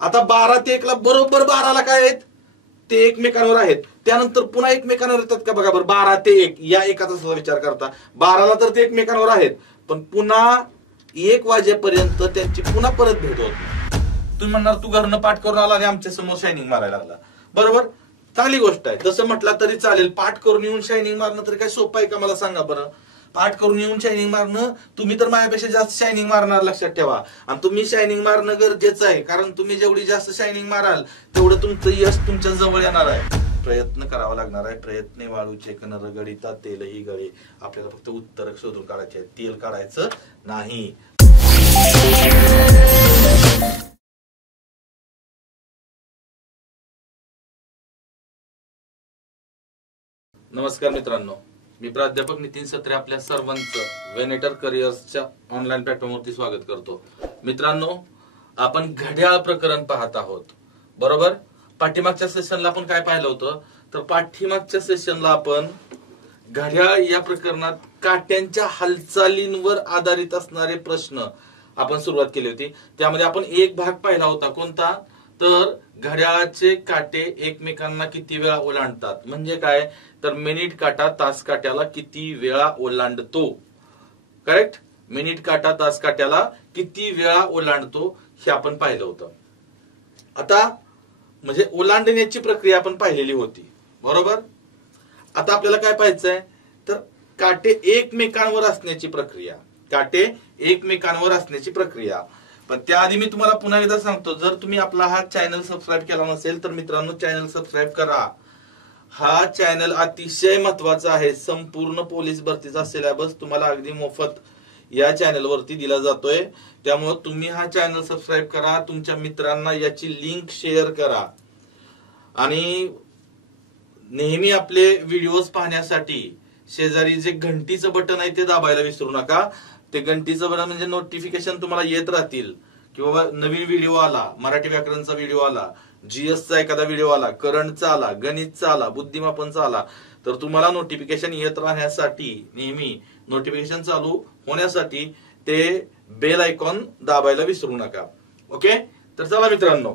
आता 12 ते 1 ला बरोबर 12 काय आहेत ते एकमेकांवर आहेत. त्यानंतर पुन्हा एकमेकांवर येतात का बघा बरं. 12 ते 1 या एका तासाचा विचार करता 12ला तर ते एकमेकांवर आहेत, पण पुन्हा 1 वाजेपर्यंत त्यांची पुन्हा परत भेट होत. तुम्ही म्हणणार तू घरनं पाठ करून आला आणि आमच्या समोर शायनिंग मारायला लागला. बरोबर, चांगली गोष्ट आहे, तसं म्हटलं तरी चालेल. पाठ करून येऊन शायनिंग मारणं तरी काय सोपं आहे का मला सांगा बरं. पाठ करून येऊन शायनिंग मारणं, तुम्ही तर माझ्यापेक्षा जास्त शायनिंग मारणार लक्षात ठेवा. आणि तुम्ही शायनिंग मारणं गरजेचं आहे, कारण तुम्ही जेवढी जास्त शायनिंग माराल तेवढं तुमचं यश तुमच्या जवळ येणार आहे. प्रयत्न करावा लागणार आहे. प्रयत्न वाळूचे कण रगडिता तेलही गळे. आपल्याला फक्त उत्तर शोधून काढायचे आहे, तेल काढायचं नाही. नमस्कार मित्रांनो, मी प्राध्यापक नितीन सत्रे आपल्या सर्वांचं वेनेटर करिअर्सच्या ऑनलाईन प्लॅटफॉर्मवरती स्वागत करतो. मित्रांनो, आपण घड्याळ प्रकरण पाहत आहोत. बरोबर, पाठीमागच्या सेशनला आपण काय पाहिलं होतं, तर पाठीमागच्या सेशनला आपण घड्याळ या प्रकरणात काट्यांच्या हालचालींवर आधारित असणारे प्रश्न आपण सुरुवात केली होती. त्यामध्ये आपण एक भाग पाहिला होता, कोणता, तर घड्याळाचे काटे एकमेकांना किती वेळा ओलांडतात. म्हणजे काय, तर मिनिट काटा तास काट्याला किती वेळा ओलांडतो. करेक्ट, मिनिट काटा तास काट्याला किती वेळा ओलांडतो हे आपण पाहिलं होतं. आता म्हणजे ओलांडण्याची प्रक्रिया आपण पाहिलेली होती. बरोबर, आता आपल्याला काय पाहायचंय, तर काटे एकमेकांवर असण्याची प्रक्रिया. काटे एकमेकांवर असण्याची प्रक्रिया. पण त्याआधी मी तुम्हाला पुन्हा एकदा सांगतो, जर तुम्ही आपला हा चॅनल सबस्क्राईब केला नसेल तर मित्रांनो चॅनल सबस्क्राईब करा. हा चॅनल अतिशय महत्वाचा आहे. संपूर्ण पोलीस भरतीचा सिलेबस तुम्हाला अगदी मोफत या चॅनल वरती दिला जातोय. त्यामुळे तुम्ही हा चॅनल सबस्क्राईब करा, तुमच्या मित्रांना याची लिंक शेअर करा आणि नेहमी आपले व्हिडिओज पाहण्यासाठी शेजारी जे घंटीचं बटन आहे ते दाबायला विसरू नका. ते घंटीचं बटन म्हणजे नोटिफिकेशन तुम्हाला येत राहतील की बाबा नवीन व्हिडिओ आला, मराठी व्याकरणचा व्हिडिओ आला, जीएसचा एखादा व्हिडिओ आला, करंटचा आला, गणितचा आला, बुद्धिमापनचा आला, तर तुम्हाला नोटिफिकेशन येत राहण्यासाठी, नेहमी नोटिफिकेशन चालू होण्यासाठी ते बेल आयकॉन दाबायला विसरू नका. ओके, तर चला मित्रांनो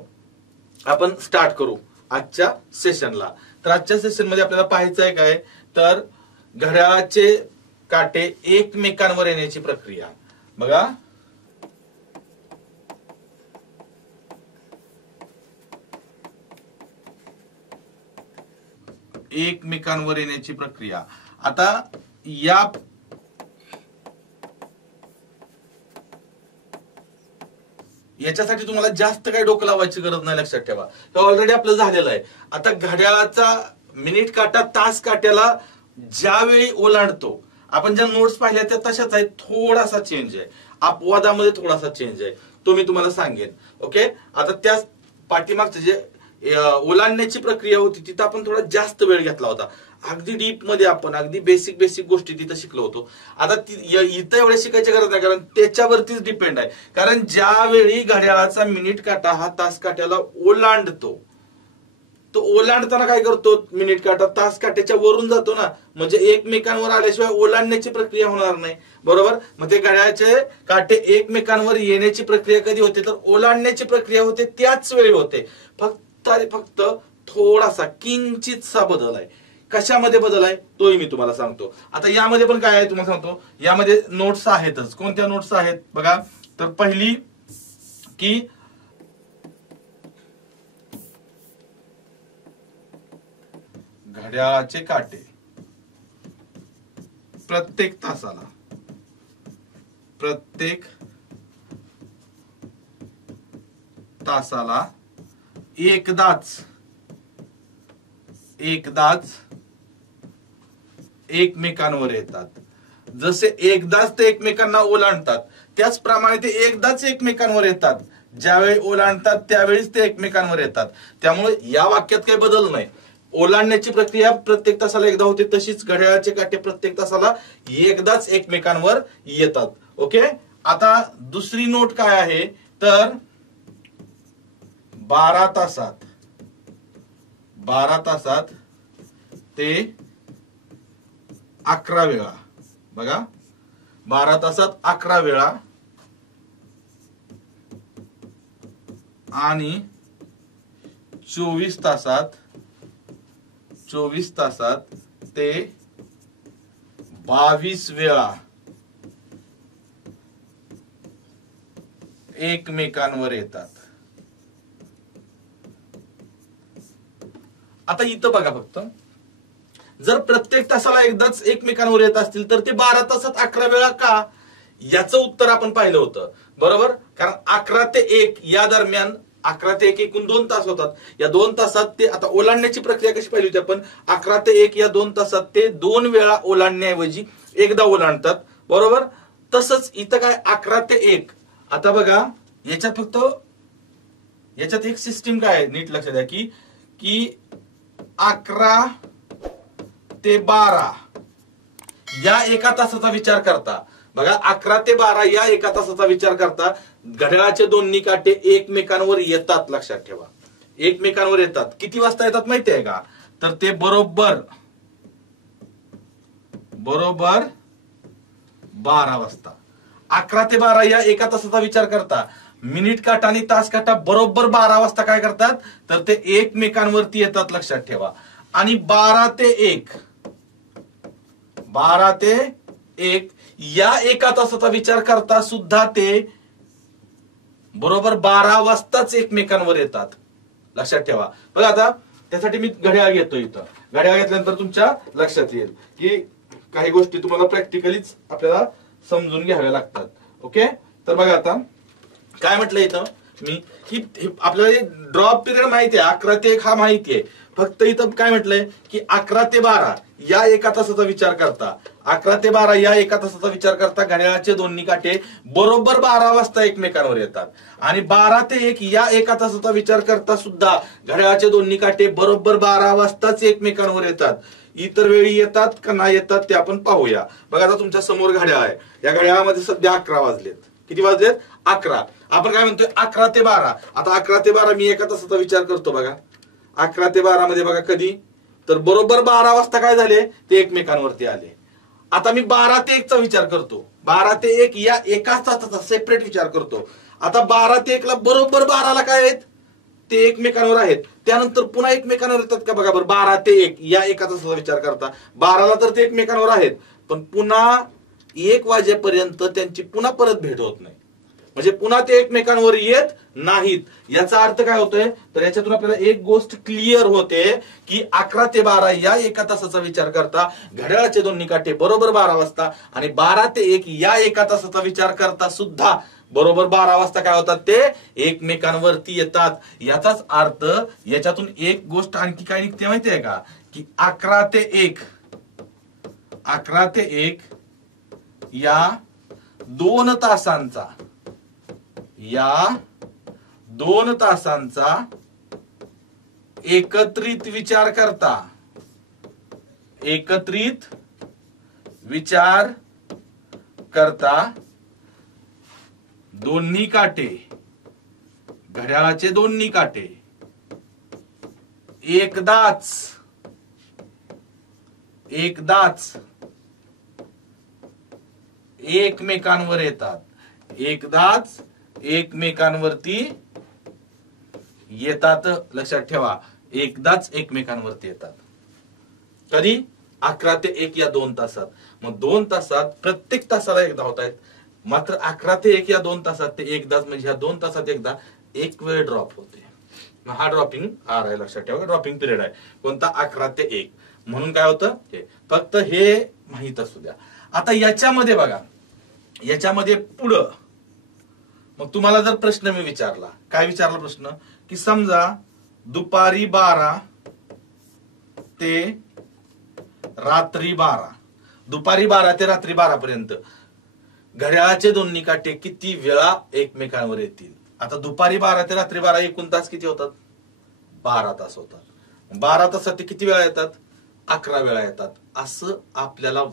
आपण स्टार्ट करू आजच्या सेशनला. तर आजच्या सेशन मध्ये आपल्याला पाहायचं आहे काय, तर घड्याळाचे काटे एकमेकांवर येण्याची प्रक्रिया. बघा, एकमेकांवर येण्याची प्रक्रिया. आता याच्यासाठी तुम्हाला जास्त काही डोकं लावायची गरज नाही, लक्षात ठेवा. हे ऑलरेडी आपलं झालेलं आहे. आता घड्याळाचा मिनिट काटा तास काट्याला ज्यावेळी ओलांडतो, आपण ज्या नोट्स पाहिल्या त्या तशाच आहेत, थोडासा चेंज आहे, अपवादामध्ये थोडासा चेंज आहे, तो मी तुम्हाला सांगेन. ओके, आता त्या पाठीमागचं जे ओलांडण्याची प्रक्रिया होती तिथं आपण थोडा जास्त वेळ घेतला होता. अगदी डीप मध्ये आपण अगदी बेसिक गोष्टी तिथं शिकलो होतो. आता इथं एवढ्या शिकायची गरज नाही, कारण त्याच्यावरतीच डिपेंड आहे. कारण ज्यावेळी घड्याळाचा मिनिट काटा हा तास काट्याला ओलांडतो, तो ओलांडताना काय करतो, मिनिट काटा तास काट्याच्या वरून जातो ना, म्हणजे एकमेकांवर आल्याशिवाय ओलांडण्याची प्रक्रिया होणार नाही. बरोबर, मग ते घड्याळाचे काटे एकमेकांवर येण्याची प्रक्रिया कधी होते, तर ओलांडण्याची प्रक्रिया होते त्याच वेळी होते. फक्त थोडासा किंचितसा बदल आहे. कशामध्ये बदल आहे तोही मी तुम्हाला सांगतो. आता यामध्ये पण काय आहे तुम्हाला सांगतो, यामध्ये नोट्स आहेतच. कोणत्या नोट्स आहेत बघा, तर पहिली की घड्याळाचे काटे प्रत्येक तासाला एकदाच एकमेकांवर येतात. जसे एकदाच ते एकमेकांना ओलांडतात त्याचप्रमाणे ते एकदाच एकमेकांवर येतात. ज्यावेळी ओलांडतात त्यावेळीच ते एकमेकांवर येतात. त्यामुळे या वाक्यात काही बदल नाही. ओलांडण्याची प्रक्रिया प्रत्येक तासाला एकदा होते, तशीच घड्याळाचे काटे प्रत्येक तासाला एकदाच एकमेकांवर येतात. ओके, आता दुसरी नोट काय आहे, तर 12 तासात ते 11 वेळा. बघा, 12 तासात 11 वेळा आणि 24 तासात ते 22 वेळा एकमेकांवर येतात. आता इथं बघा फक्त, जर प्रत्येक तासाला एकदाच एकमेकांवर येत असतील तर ते 12 तासात 11 वेळा का, याचं उत्तर आपण पाहिलं होतं. बरोबर, कारण 11 ते 1 या दरम्यान 11 ते 1 एकूण 2 तास होतात. या 2 तासात ते, आता ओलांडण्याची प्रक्रिया कशी पाहिली होती आपण, 11 ते 1 या 2 तासात ते 2 वेळा ओलांडण्याऐवजी एकदा ओलांडतात. बरोबर, तसंच इथं काय 11 ते 1. आता बघा याच्यात फक्त, याच्यात एक सिस्टीम काय आहे नीट लक्षात द्या, की 11 ते 12 या एका तासाचा विचार करता, बघा 11 ते 12 या एका तासाचा विचार करता घड्याळाचे दोन्ही काटे एकमेकांवर येतात. लक्षात ठेवा, एकमेकांवर येतात. किती वाजता येतात माहिती आहे का, तर ते बरोबर 12 वाजता. 11 ते 12 या एका तासाचा विचार करता मिनिट काटा आणि तास काटा बरोबर 12 वाजता काय करतात, तर ते एकमेकांवरती येतात. लक्षात ठेवा. आणि 12 ते 1 या एका तासाचा विचार करता सुद्धा ते बरोबर 12 वाजताच एकमेकांवर येतात. लक्षात ठेवा. बघा आता त्यासाठी मी घड्याळ घेतो. इथं घड्याळ घेतल्यानंतर तुमच्या लक्षात येईल की काही गोष्टी तुम्हाला प्रॅक्टिकलीच आपल्याला समजून घ्याव्या लागतात. ओके, तर बघा आता काय म्हटलं इथं मी, की आपल्याला ड्रॉप पिरियड माहिती आहे, 11 ते 1 हा माहिती आहे. फक्त इथं काय म्हटलंय की 11 ते 12 या एका तासाचा विचार करता, 11 ते 12 या एका तासाचा विचार करता घड्याळाचे दोन्ही काटे बरोबर 12 वाजता एकमेकांवर येतात. आणि 12 ते 1 या एका तासाचा विचार करता सुद्धा घड्याळाचे दोन्ही काटे बरोबर 12 वाजताच एकमेकांवर येतात. इतर वेळी येतात का नाही येतात ते आपण पाहूया. बघा आता तुमच्या समोर घड्याळ आहे, या घड्याळामध्ये सध्या 11 वाजलेत. किती वाजलेत? 11. आपण काय म्हणतोय 11 ते 12. आता 11 ते 12 मी एका तासाचा विचार करतो. बघा 11 ते 12 मध्ये बघा कधी, तर बरोबर 12 वाजता काय झाले, ते एकमेकांवरती आले. आता मी 12 ते 1 चा विचार करतो, 12 ते 1 या एकाच तासाचा सेपरेट विचार करतो. आता 12 ते 1 ला बरोबर 12 ला काय आहेत, ते एकमेकांवर आहेत. त्यानंतर पुन्हा एकमेकांवर येतात का, बघा बरं 12 ते 1 या एका तासाचा विचार करता 12 ला तर ते एकमेकांवर आहेत, पण पुन्हा 1 वाजेपर्यंत त्यांची पुन्हा परत भेट होत नाही. म्हणजे पुन्हा ते एकमेकांवर येत नाहीत. याचा अर्थ काय होतोय, तर याच्यातून आपल्याला एक गोष्ट क्लिअर होते की 11 ते 12 या एका तासाचा विचार करता घड्याळाचे दोन्ही काटे बरोबर 12 वाजता, आणि 12 ते 1 या एका तासाचा विचार करता सुद्धा बरोबर 12 वाजता काय होतात, ते एकमेकांवरती येतात. याचाच अर्थ याच्यातून एक गोष्ट आणखी काय निघते माहितीये का, की 11 ते 1 या 2 तासांचा एकत्रित विचार करता दोन्ही काटे, घड्याळाचे दोन्ही काटे एकदाच एकमेकांवर येतात. एकदाच एकमेकांवरती येतात. लक्षात ठेवा, एकदाच एकमेकांवरती येतात. कधी? 11 ते 1 या 2 तासात. मग 2 तासात प्रत्येक तासाला एकदा होत आहेत. मात्र 11 ते 1 या 2 तासात ते एकदाच, म्हणजे ह्या 2 तासात एकदा एक वेळ ड्रॉप होते. हा ड्रॉपिंग आर आहे. लक्षात ठेवा, ड्रॉपिंग पिरियड आहे कोणता, 11 ते 1. म्हणून काय होतं, फक्त हे माहित असू द्या. आता याच्यामध्ये बघा, याच्यामध्ये पुढं मग तुम्हाला जर प्रश्न मी विचारला, काय विचारला प्रश्न, की समजा दुपारी 12 ते रात्री 12, दुपारी 12 ते रात्री 12 पर्यंत घड्याळाचे दोन्ही काटे किती वेळा एकमेकांवर येतील. आता दुपारी 12 ते रात्री 12 एकूण तास किती होतात, 12 तास होतात. 12 तासात ते किती वेळा येतात, 11 वेळा येतात. असं आपल्याला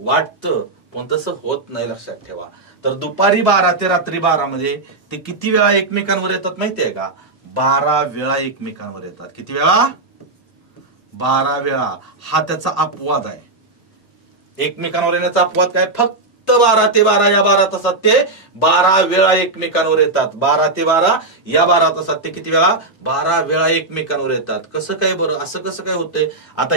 वाटतं, पण तसं होत नाही. लक्षात ठेवा. तर दुपारी 12 ते रात्री 12 मध्ये ते किती वेळा एकमेकांवर येतात माहितीये का, 12 वेळा एकमेकांवर येतात. किती वेळा, 12 वेळा. हा त्याचा अपवाद आहे. एकमेकांवर येण्याचा अपवाद काय, फक्त फक्त 12 ते 12 या 12 तासात ते 12 वेळा एकमेकांवर येतात. 12 ते 12 या 12 तासात ते किती वेळा? 12 वेळा एकमेकांवर येतात. कसं काय बरं? असं कसं काय होतंय? आता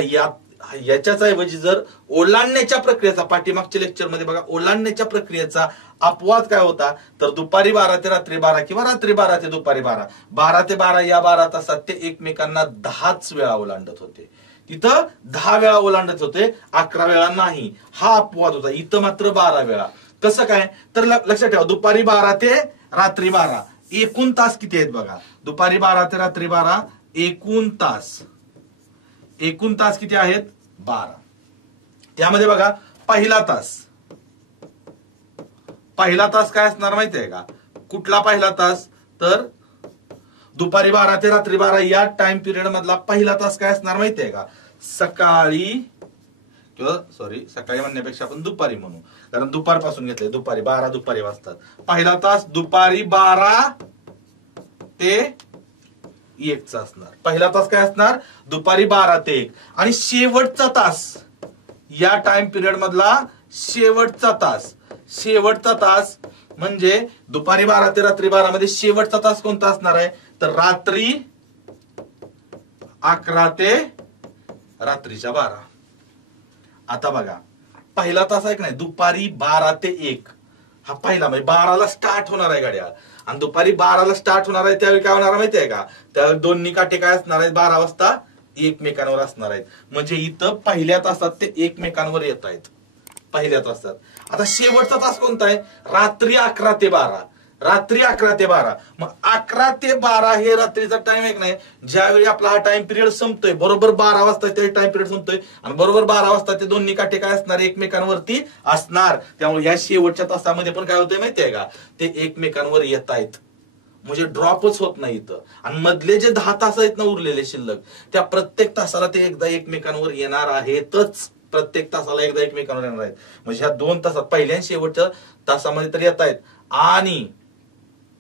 याच्याच ऐवजी जर ओलांडण्याच्या प्रक्रियेचा, पाठीमागच्या लेक्चरमध्ये बघा, ओलांडण्याच्या प्रक्रियेचा अपवाद काय होता? तर दुपारी 12 ते रात्री 12 किंवा रात्री 12 ते दुपारी 12, 12 ते 12 या 12 तासात ते एकमेकांना 10च वेळा ओलांडत होते. तिथं 10 वेळा ओलांडत होते, 11 वेळा नाही. हा अपवाद होता. इथं मात्र 12 वेळा. कसं काय? तर लक्षात ठेवा, दुपारी 12 ते रात्री 12 एकूण तास किती आहेत बघा. दुपारी 12 ते रात्री 12 एकूण तास किती आहेत? 12. त्यामध्ये बघा, पहिला तास काय असणार माहितीये का? कुठला पहिला तास? तर दुपारी 12 ते रात्री 12 या टाइम पिरियड मधला पहिला तास काय असणार माहितीये का? सकाळी म्हणण्यापेक्षा आपण दुपारी म्हणू, कारण दुपारपासून घेतलंय. दुपारी 12 दुपारी वाजतात. पहिला तास दुपारी 12 ते 1 चा असणार. पहिला तास काय असणार? दुपारी 12 ते 1. आणि शेवटचा तास, या टाइम पिरियड मधला शेवटचा तास म्हणजे दुपारी 12 ते रात्री 12 मध्ये शेवटचा तास कोणता असणार आहे? तर रात्री 11 ते रात्रीच्या 12. आता बघा, पहिला तास आहे की नाही, दुपारी 12 ते 1 हा पहिला, म्हणजे 12ला स्टार्ट होणार आहे घड्याळ. आणि दुपारी 12ला स्टार्ट होणार आहे त्यावेळी काय होणार माहितीये का? त्यावेळी दोन्ही काटे काय असणार आहेत? 12 वाजता एकमेकांवर असणार आहेत. म्हणजे इथं पहिल्या तासात ते एकमेकांवर येत आहेत, पहिल्या तासात. आता शेवटचा तास कोणता आहे? रात्री 11 ते 12. मग 11 ते 12 हे रात्रीचा टाइम आहे की नाही, ज्यावेळी आपला हा टाइम पिरियड संपतोय, बरोबर 12 वाजता ते टाइम पिरियड संपतोय आणि बरोबर 12 वाजता ते दोन्ही काटे काय असणार? एकमेकांवरती असणार. त्यामुळे या शेवटच्या तासामध्ये पण काय होतंय माहितीये का? ते एकमेकांवर येत आहेत, म्हणजे ड्रॉपच होत नाही इथं. आणि मधले जे 10 तास आहेत ना उरलेले शिल्लक, त्या प्रत्येक तासाला ते एकदा एकमेकांवर येणार आहेतच. प्रत्येक तासाला एकदा एकमेकांवर येणार आहेत. म्हणजे ह्या 2 तासात, पहिल्या आणि शेवटच्या तासामध्ये तर येत आहेत आणि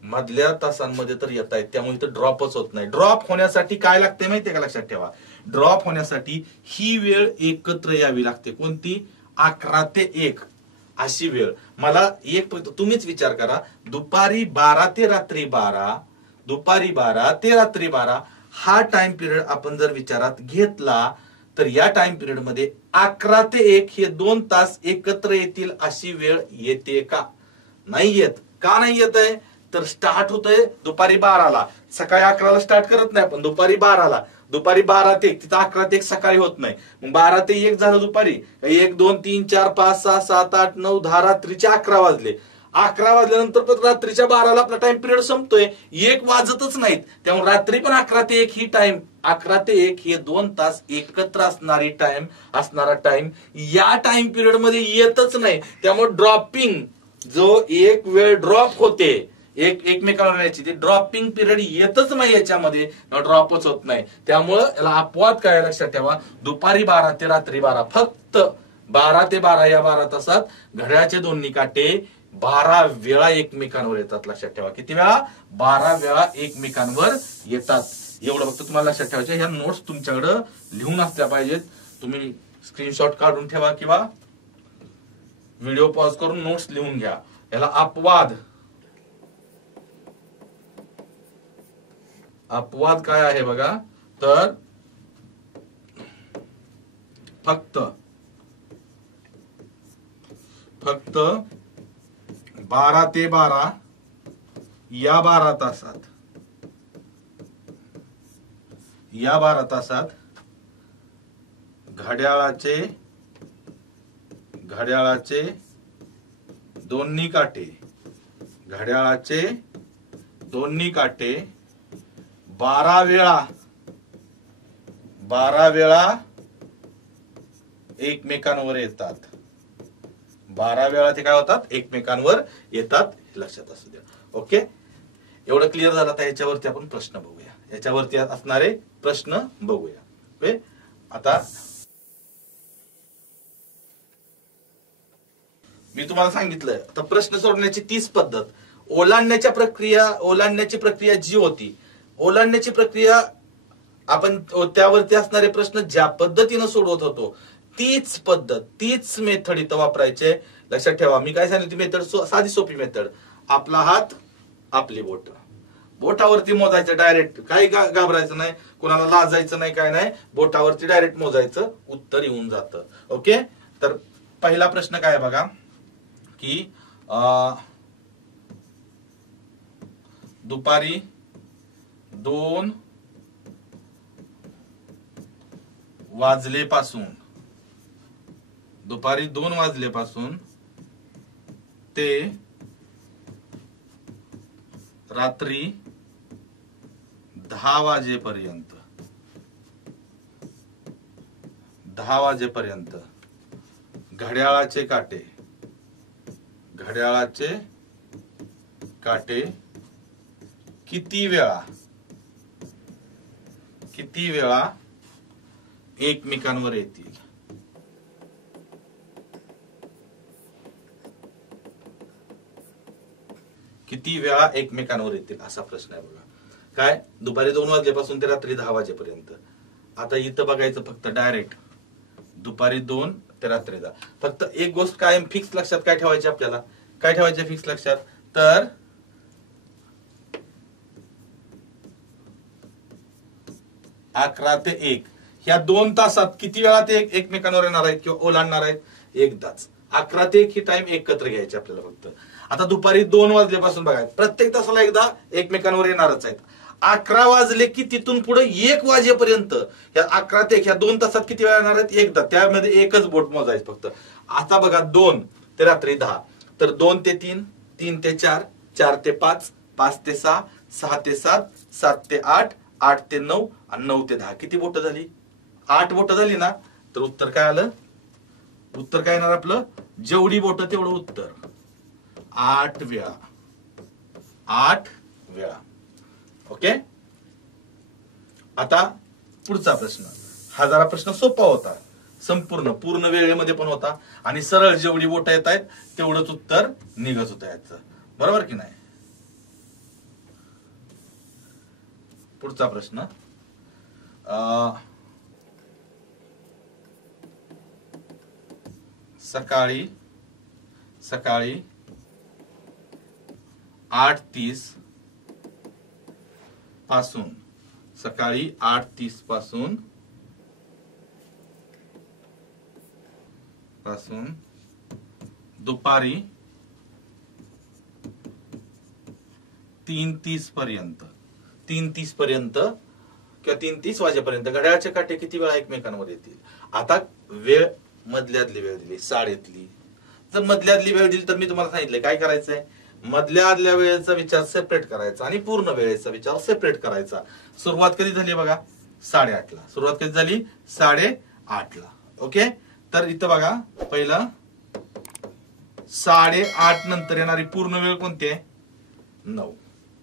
मधल्या तासांमध्ये तर येत आहेत. त्यामुळे इथं ड्रॉपच होत नाही. ड्रॉप होण्यासाठी काय लागते माहितीये का? लक्षात ठेवा, ड्रॉप होण्यासाठी ही वेळ एकत्र यावी लागते. कोणती? 11 ते 1 अशी वेळ. मला एक तुम्हीच विचार करा, दुपारी 12 ते रात्री 12 हा टाइम पिरियड आपण जर विचारात घेतला तर या टाइम पिरियड मध्ये 11 ते 1 हे 2 तास एकत्र येतील अशी वेळ येते का? नाही येत. का नाही येत आहे? तर स्टार्ट होतंय दुपारी 12ला. सकाळी 11ला स्टार्ट करत नाही आपण, दुपारी 12ला. दुपारी 12 ते 1, तिथं 11 ते 1 सकाळी होत नाही. मग 12 ते 1 झालं दुपारी. 1 2 3 4 5 6 7 8 9 10 रात्रीचे 11 वाजले. 11 वाजल्यानंतर पण रात्रीच्या 12ला आपला टाइम पिरियड संपतोय. 1 वाजतच नाहीत. त्यामुळे रात्री पण 11 ते 1 ही टाइम, 11 ते 1 हे 2 तास एकत्र असणारा टाइम या टाइम पिरियड मध्ये येतच नाही. त्यामुळे ड्रॉपिंग, जो एक वेळ ड्रॉप होते एकमेकांवर यायची, ती ड्रॉपिंग पिरियड येतच नाही याच्यामध्ये, ड्रॉपच होत नाही. त्यामुळं याला अपवाद काय लक्षात ठेवा, दुपारी 12 ते रात्री 12, फक्त 12 ते 12 या 12 तासात घड्याळाचे दोन्ही काटे 12 वेळा एकमेकांवर येतात. लक्षात ठेवा, किती वेळा? 12 वेळा एकमेकांवर येतात. एवढं फक्त तुम्हाला लक्षात ठेवायचं. ह्या नोट्स तुमच्याकडे लिहून असल्या पाहिजेत. तुम्ही स्क्रीनशॉट काढून ठेवा किंवा व्हिडिओ पॉज करून नोट्स लिहून घ्या. याला अपवाद काय आहे बघा, तर फक्त 12 ते 12 या 12 तासात घड्याळाचे दोन्ही काटे 12 वेळा एकमेकांवर येतात. 12 वेळा ते काय होतात? एकमेकांवर येतात. लक्षात असू द्या. ओके, एवढं क्लिअर झालं. आता याच्यावरती आपण प्रश्न बघूया. याच्यावरती असणारे प्रश्न बघूया. ओके, आता मी तुम्हाला सांगितलं, आता प्रश्न सोडण्याची 30 पद्धत. ओलांडण्याची प्रक्रिया जी होती, ओलांडण्याची प्रक्रिया आपण त्यावरती असणारे प्रश्न ज्या पद्धतीनं सोडवत होतो, तीच पद्धत, तीच मेथड इथं वापरायचे. लक्षात ठेवा, मी काय सांगितलं ती मेथड साधी सोपी मेथड. आपला हात, आपली बोट, बोटावरती मोजायचं डायरेक्ट, काही घाबरायचं नाही, कोणाला लाजायचं नाही, काय नाही, बोटावरती डायरेक्ट मोजायचं, उत्तर येऊन जातं. ओके. तर पहिला प्रश्न काय आहे बघा की दुपारी 2 वाजलेपासून ते रात्री 10 वाजेपर्यंत घड्याळाचे काटे किती वेळा एकमेकांवर येतील? किती वेळा एकमेकांवर येतील असा प्रश्न आहे बघा. काय, दुपारी 2 वाजल्यापासून ते रात्री 10 वाजेपर्यंत. आता इथं बघायचं फक्त डायरेक्ट दुपारी 2 ते रात्री 10. फक्त एक गोष्ट कायम फिक्स लक्षात काय ठेवायची आपल्याला, काय ठेवायचे फिक्स लक्षात, तर 11 ते 1 ह्या 2 तासात किती वेळा ते एकमेकांवर येणार आहेत किंवा ओलांडणार आहेत? एकदाच. 11 ते 1 ही टाइम एकत्र घ्यायची आपल्याला फक्त. आता दुपारी 2 वाजल्यापासून बघा, प्रत्येक तासाला एकदा एकमेकांवर येणारच आहेत. 11 वाजले की तिथून पुढे 1 वाजेपर्यंत या 11 ते 1 ह्या 2 तासात किती वेळा येणार आहेत? एकदा. त्यामध्ये एकच बोट मोजायचं फक्त. आता बघा 2 ते रात्री 10, तर 2 ते 3, 3 ते 4, 4 ते 5, 5 ते 6, 6 ते 7, 7 ते 8, 8 ते 9 आणि 9 ते 10. किती बोट झाली? 8 बोट झाली ना. तर उत्तर काय आलं? उत्तर काय येणार आपलं? जेवढी बोट तेवढं उत्तर. 8 वेळा. 8 वेळा. ओके. आता पुढचा प्रश्न. हा जरा प्रश्न सोपा होता, पूर्ण वेळेमध्ये पण होता आणि सरळ जेवढी बोट येत आहेत तेवढंच उत्तर निघत होतं याचं. बरोबर की नाही? पुढचा प्रश्न. सकाळी 8:30 पासून दुपारी 3:30 पर्यंत किंवा 3:30 वाजेपर्यंत घड्याळाचे काटे किती वेळा एकमेकांवर येतील? आता वेळ मधल्यातली वेळ दिली, साडेतली. जर मधल्यातली वेळ दिली तर मी तुम्हाला सांगितलं काय करायचंय, मधल्या आदल्या वेळेचा विचार सेपरेट करायचा आणि पूर्ण वेळेचा विचार सेपरेट करायचा. सुरुवात कधी झाली बघा? 8:30 ला. सुरुवात कधी झाली? 8:30 ला. ओके. तर इथं बघा, पहिलं 8:30 नंतर येणारी पूर्ण वेळ कोणती आहे? 9.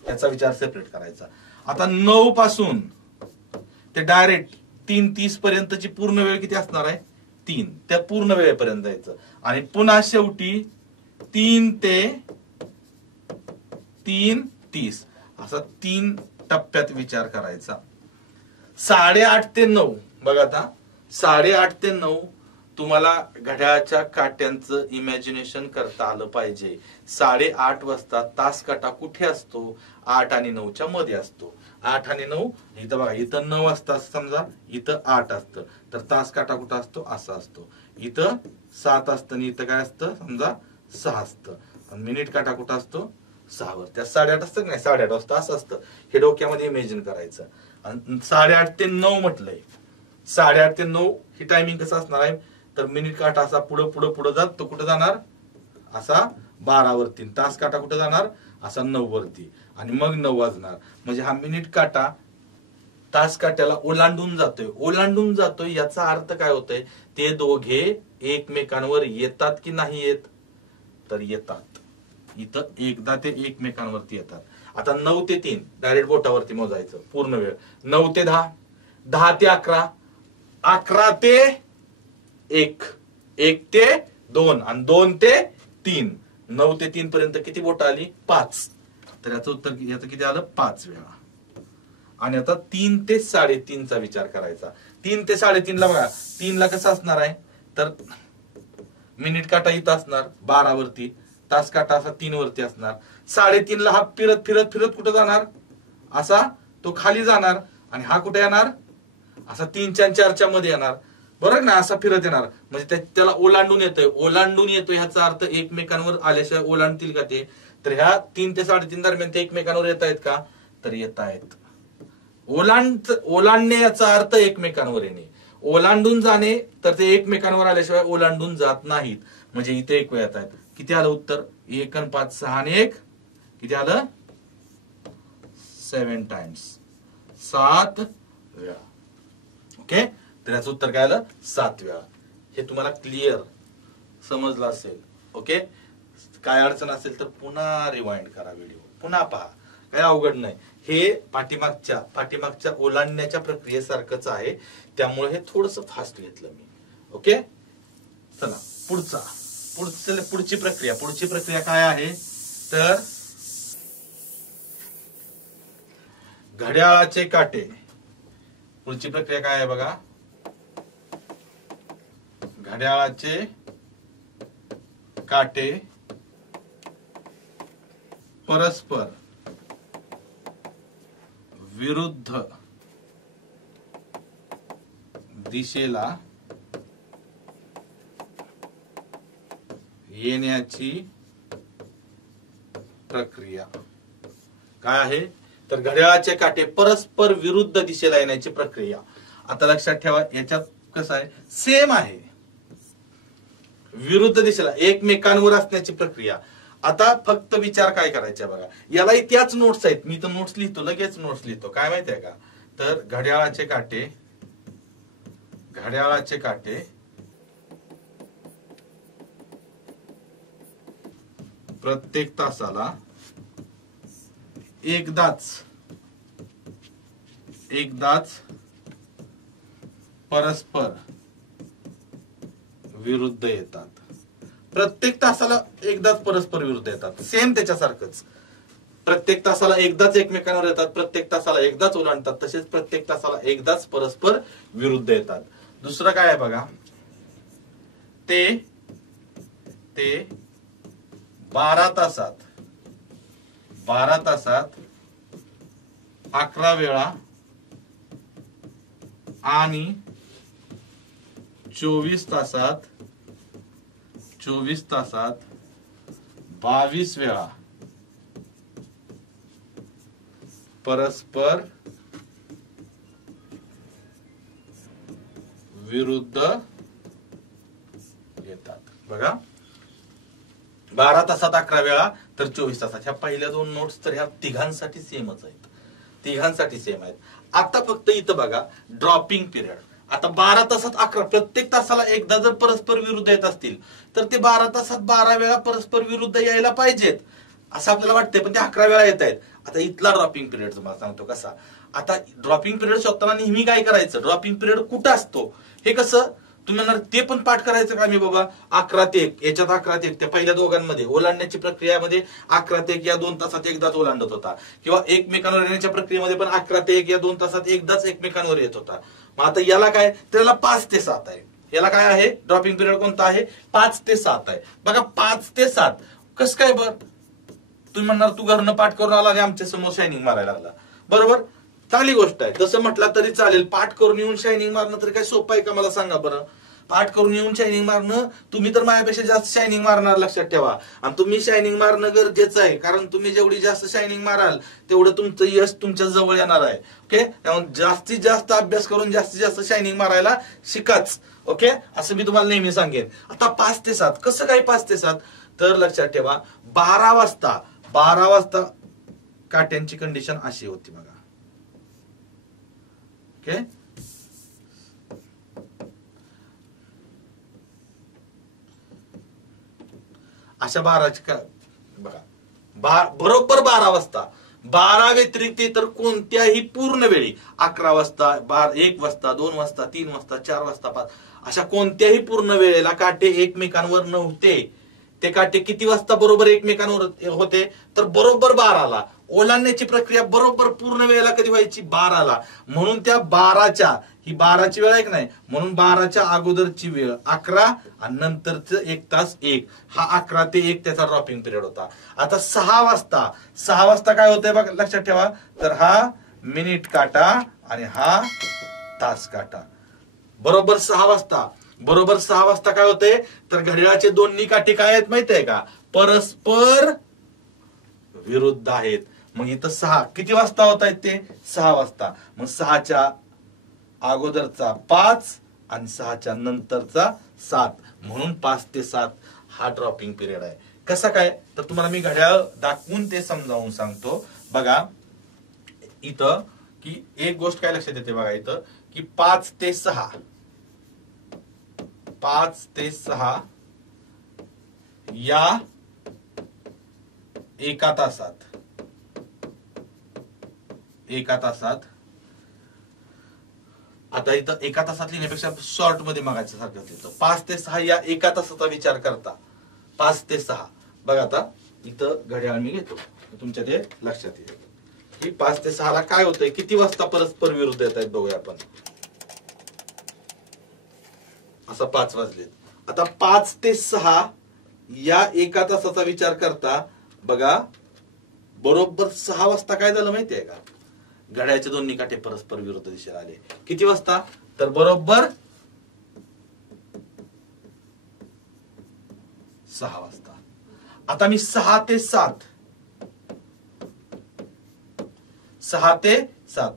याचा विचार सेपरेट करायचा. आता 9 पासून ते डायरेक्ट 3:30 पर्यंतची पूर्ण वेळ किती असणार आहे? 3. त्या पूर्ण वेळेपर्यंत जायचं आणि पुन्हा शेवटी 3 ते 3:30 असा 3 टप्प्यात विचार करायचा. 8:30 ते 9 बघा. आता 8:30 ते 9 तुम्हाला घड्याळाच्या काट्यांचं इमॅजिनेशन करता आलं पाहिजे. 8:30 वाजता तास काटा कुठे असतो? 8 आणि 9च्या मध्ये असतो. 8 आणि 9 इथं बघा, इथं 9 असतं समजा, इथं 8 असतं, तर तास काटा कुठं असतो? असा असतो. इथं 7 असतं आणि इथं काय असतं समजा 6 असतं. आणि मिनिट काटा कुठं असतो? 6 वर. त्या 8:30 असतं की नाही? 8:30 वाजता असं असतं. हे डोक्यामध्ये इमॅजिन करायचं. आणि 8:30 ते 9 म्हटलंय. 8:30 ते 9 ही टायमिंग कसं असणार आहे? तर मिनिट काटा असा पुढे जात, तो कुठे जाणार? असा 12 वरती. तास काटा कुठे जाणार? असा 9 वरती. आणि मग 9 वाजणार. म्हणजे हा मिनिट काटा तास काट्याला ओलांडून जातोय. याचा अर्थ काय होतोय? ते दोघे एकमेकांवर येतात की नाही येत? तर येतात. इथं एकदा ते एकमेकांवरती येतात. आता 9 ते 3 डायरेक्ट बोटावरती मोजायचं पूर्ण वेळ. 9 ते 10, 10 ते 11, 11 ते 1, 1 ते 2 आणि 2 ते 3. 9 ते 3 पर्यंत किती बोट आली? 5. तर याचं उत्तर याचं किती आलं? 5 वेळा. आणि आता 3 ते 3:30 चा विचार करायचा. 3 ते 3:30 ला बघा, 3 ला कसं असणार आहे? तर मिनिट काटा इथं असणार 12 वरती, तास काटा असा 3 वरती असणार. 3.5 ला हा फिरत फिरत फिरत कुठं जाणार, असा तो खाली जाणार, आणि हा कुठे येणार, असा 3 आणि 4 मध्ये येणार, बरोबर ना, असा फिरत येणार. म्हणजे त्याला ओलांडून येतोय, ओलांडून येतोय ह्याचा अर्थ एकमेकांवर आल्याशिवाय ओलांडतील का ते, तर ह्या 3 ते 3.5 दरम्यान ते एकमेकांवर येत आहेत का, तर येत आहेत. ओलांडणे याचा अर्थ एकमेकांवर येणे, ओलांडून जाणे तर ते एकमेकांवर आल्याशिवाय ओलांडून जात नाहीत. म्हणजे इथे एक वेळ येत आहेत. किती आलं उत्तर, 1 आणि 5 6 आणि 1 किती आलं, 7 टाइम्स, 7 वेळा. ओके, तर याचं उत्तर काय आलं, 7 वेळा. हे तुम्हाला क्लिअर समजलं असेल. ओके, काय अडचण असेल तर पुन्हा रिवाइंड करा व्हिडिओ, पुन्हा पहा, काही अवघड नाही. हे पाठीमागच्या ओलांडण्याच्या प्रक्रियेसारखंच आहे, त्यामुळे हे थोडस फास्ट घेतलं मी. ओके, चला पुढची प्रक्रिया काय आहे, तर घड्याळाचे काटे. पुढची प्रक्रिया काय आहे बघा, घड्याळाचे काटे परस्पर विरुद्ध दिशेला येण्याची प्रक्रिया काय आहे, तर घड्याळाचे काटे परस्पर विरुद्ध दिशेला येण्याची प्रक्रिया. आता लक्षात ठेवा, याच्यात कसं आहे, सेम आहे, विरुद्ध दिशेला एकमेकांवर असण्याची प्रक्रिया. आता फक्त विचार काय करायचा बघा, याला त्याच नोट्स आहेत, मी तर नोट्स लिहितो, लगेच नोट्स लिहितो. काय माहिती आहे का, तर घड्याळाचे काटे प्रत्येक तासाला एकदाच परस्पर विरुद्ध येतात. प्रत्येक तासाला एकदाच परस्पर विरुद्ध येतात, सेम त्याच्यासारखंच. प्रत्येक तासाला एकदाच एकमेकांवर येतात, प्रत्येक तासाला एकदाच ओलांडतात, तसेच प्रत्येक तासाला एकदाच परस्पर विरुद्ध येतात. दुसरं काय आहे बघा, ते 12 तासात 11 वेळा आणि 24 तासात 22 वेळा परस्पर विरुद्ध येतात. बघा, 12 तासात 11 वेळा तर 24 तासात. ह्या पहिल्या 2 नोट्स तर ह्या तिघांसाठी सेमच आहेत, तिघांसाठी सेम आहेत. आता फक्त इथं बघा ड्रॉपिंग पिरियड. आता 12 तासात 11, प्रत्येक तासाला एकदा जर परस्पर विरुद्ध येत असतील तर ते 12 तासात 12 वेळा परस्पर विरुद्ध यायला पाहिजेत असं आपल्याला वाटतंय, पण ते 11 वेळा येत आहेत. आता इथला ड्रॉपिंग पिरियड तुम्हाला सांगतो कसा. आता ड्रॉपिंग पिरियड शोधताना नेहमी काय करायचं, ड्रॉपिंग पिरियड कुठं असतो हे कसं तुम्ही म्हणणार, ते पण पाठ करायचं का मी बाबा, 11 ते 1 याच्यात 11 ते 1 त्या पहिल्या दोघांमध्ये ओलांडण्याची प्रक्रियामध्ये 11 ते 1 या 2 तासात एकदाच ओलांडत होता, किंवा एकमेकांवर येण्याच्या प्रक्रियेमध्ये पण 11 ते 1 या 2 तासात एकदाच एकमेकांवर येत होता. मग आता याला काय, त्याला 5 ते 7 आहे. याला काय आहे, ड्रॉपिंग पिरियड कोणता आहे, 5 ते 7 आहे. बघा 5 ते 7 कसं काय बर, तुम्ही म्हणणार तू घरनं पाठ करून आला आणि आमच्या समोर शायनिंग मारायला लागला. बरोबर, चांगली गोष्ट आहे, तसं म्हटलं तरी चालेल. पाठ करून येऊन शायनिंग मारणं तरी काय सोपं आहे का, मला सांगा बरं. पाठ करून येऊन शायनिंग मारणं, तुम्ही तर माझ्यापेक्षा जास्त शायनिंग मारणार, लक्षात ठेवा. आणि तुम्ही शायनिंग मारणं गरजेचं आहे, कारण तुम्ही जेवढी जास्त शायनिंग माराल तेवढं तुमचं यश तुमच्या जवळ येणार आहे. ओके, त्यामुळे जास्तीत जास्त अभ्यास करून जास्तीत जास्त शायनिंग मारायला शिकाच. ओके, असं मी तुम्हाला नेहमी सांगेन. आता 5 ते 7 कसं काय 5 ते 7, तर लक्षात ठेवा 12 वाजता काट्यांची कंडिशन अशी होती बघा. ओके, अशा 12ची बघा, बरोबर 12 वाजता, 12 व्यतिरिक्त इतर कोणत्याही पूर्ण वेळी 11 वाजता, 1 वाजता, 2 वाजता, 3 वाजता, 4 वाजता, 5 अशा कोणत्याही पूर्ण वेळेला काटे एकमेकांवर नव्हते. ते काटे किती वाजता बरोबर एकमेकांवर होते, तर बरोबर 12ला. ओलांडण्याची प्रक्रिया बरोबर पूर्ण वेळेला कधी व्हायची 12ला, म्हणून त्या 12च्या ही 12ची वेळ आहे की नाही, म्हणून 12च्या अगोदरची वेळ 11 आणि नंतरच 1 तास 1 हा 11 ते 1 त्याचा ड्रॉपिंग पिरियड होता. आता 6 वाजता काय होतंय बघा लक्षात ठेवा, तर हा मिनिट काटा आणि हा तास काटा. बरोबर 6 वाजता काय होतंय, तर घड्याळाचे दोन्ही काठी काय आहेत माहितीये का, परस्पर विरुद्ध आहेत. मग इथं 6 किती वाजता होत आहेत ते 6 वाजता. मग 6च्या अगोदरचा 5 आणि 6च्या नंतरचा 7, म्हणून 5 ते 7 हा ड्रॉपिंग पिरियड आहे. कसा काय, तर तुम्हाला मी घड्याळ दाखवून ते समजावून सांगतो. बघा इथं की एक गोष्ट काय लक्षात येते बघा इथं की 5 ते 6 या एका तासात आता इथं एका तासात लिहिण्यापेक्षा शॉर्ट मध्ये मागायचं सारखं येतं. 5 ते 6 या एका तासाचा विचार करता 5 ते 6 बघा. आता इथं घड्याळ मी घेतो तुमच्या ते लक्षात येईल की 5 ते 6 ला काय होतंय, किती वाजता परस्पर विरुद्ध येत आहेत बघूया आपण. असं 5 वाजलेत. आता 5 ते 6 या एका तासाचा विचार करता बघा, बरोबर 6 वाजता काय झालं माहितीये का, घड्याळाचे दोन्ही काटे परस्पर विरुद्ध दिशेला आले. किती वाजता, तर बरोबर 6 वाजता. आता मी 6 ते 7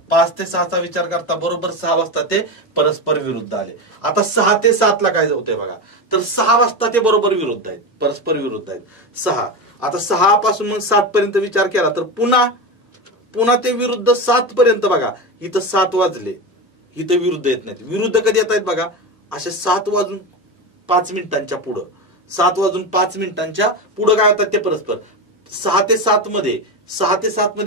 5 ते 6 चा विचार करता बरोबर 6 वाजता ते परस्पर विरुद्ध आले. आता 6 ते 7 ला काय होतंय बघा, तर 6 वाजता ते बरोबर विरुद्ध आहेत, परस्पर विरुद्ध आहेत 6. आता 6 पासून मग 7 पर्यंत विचार केला तर पुन्हा ते विरुद्ध 7 पर्यंत बघा. इथं 7 वाजले, इथं विरुद्ध येत नाहीत. विरुद्ध कधी येत आहेत बघा, असे 7 वाजून 5 मिनिटांच्या पुढं, 7 वाजून 5 मिनिटांच्या पुढं काय होतात ते परस्पर. 6 ते 7 मध्ये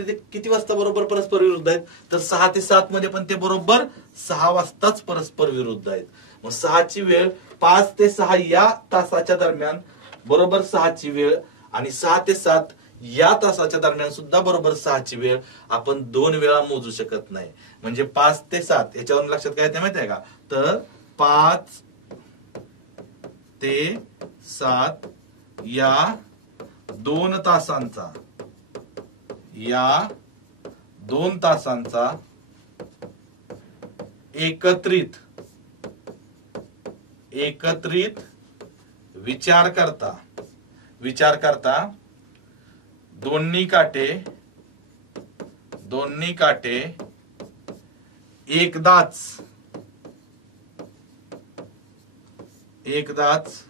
ते किती वाजता बरोबर परस्पर विरुद्ध आहेत, तर 6 ते 7 मध्ये पण ते बरोबर 6 वाजताच परस्पर विरुद्ध आहेत. मग 6 ची वेळ 5 ते 6 या तासाच्या दरम्यान बरोबर 6 ची वेळ आणि 6 ते 7 या तासाच्या दरम्यान सुद्धा बरोबर 6 ची वेळ आपण 2 वेळा मोजू शकत नाही. म्हणजे 5 ते 7 याच्यावरून लक्षात काय येते माहिती आहे का, तर 5 ते 7 या 2 तासांचा एकत्रित विचार करता दोन्ही काटे एकदाच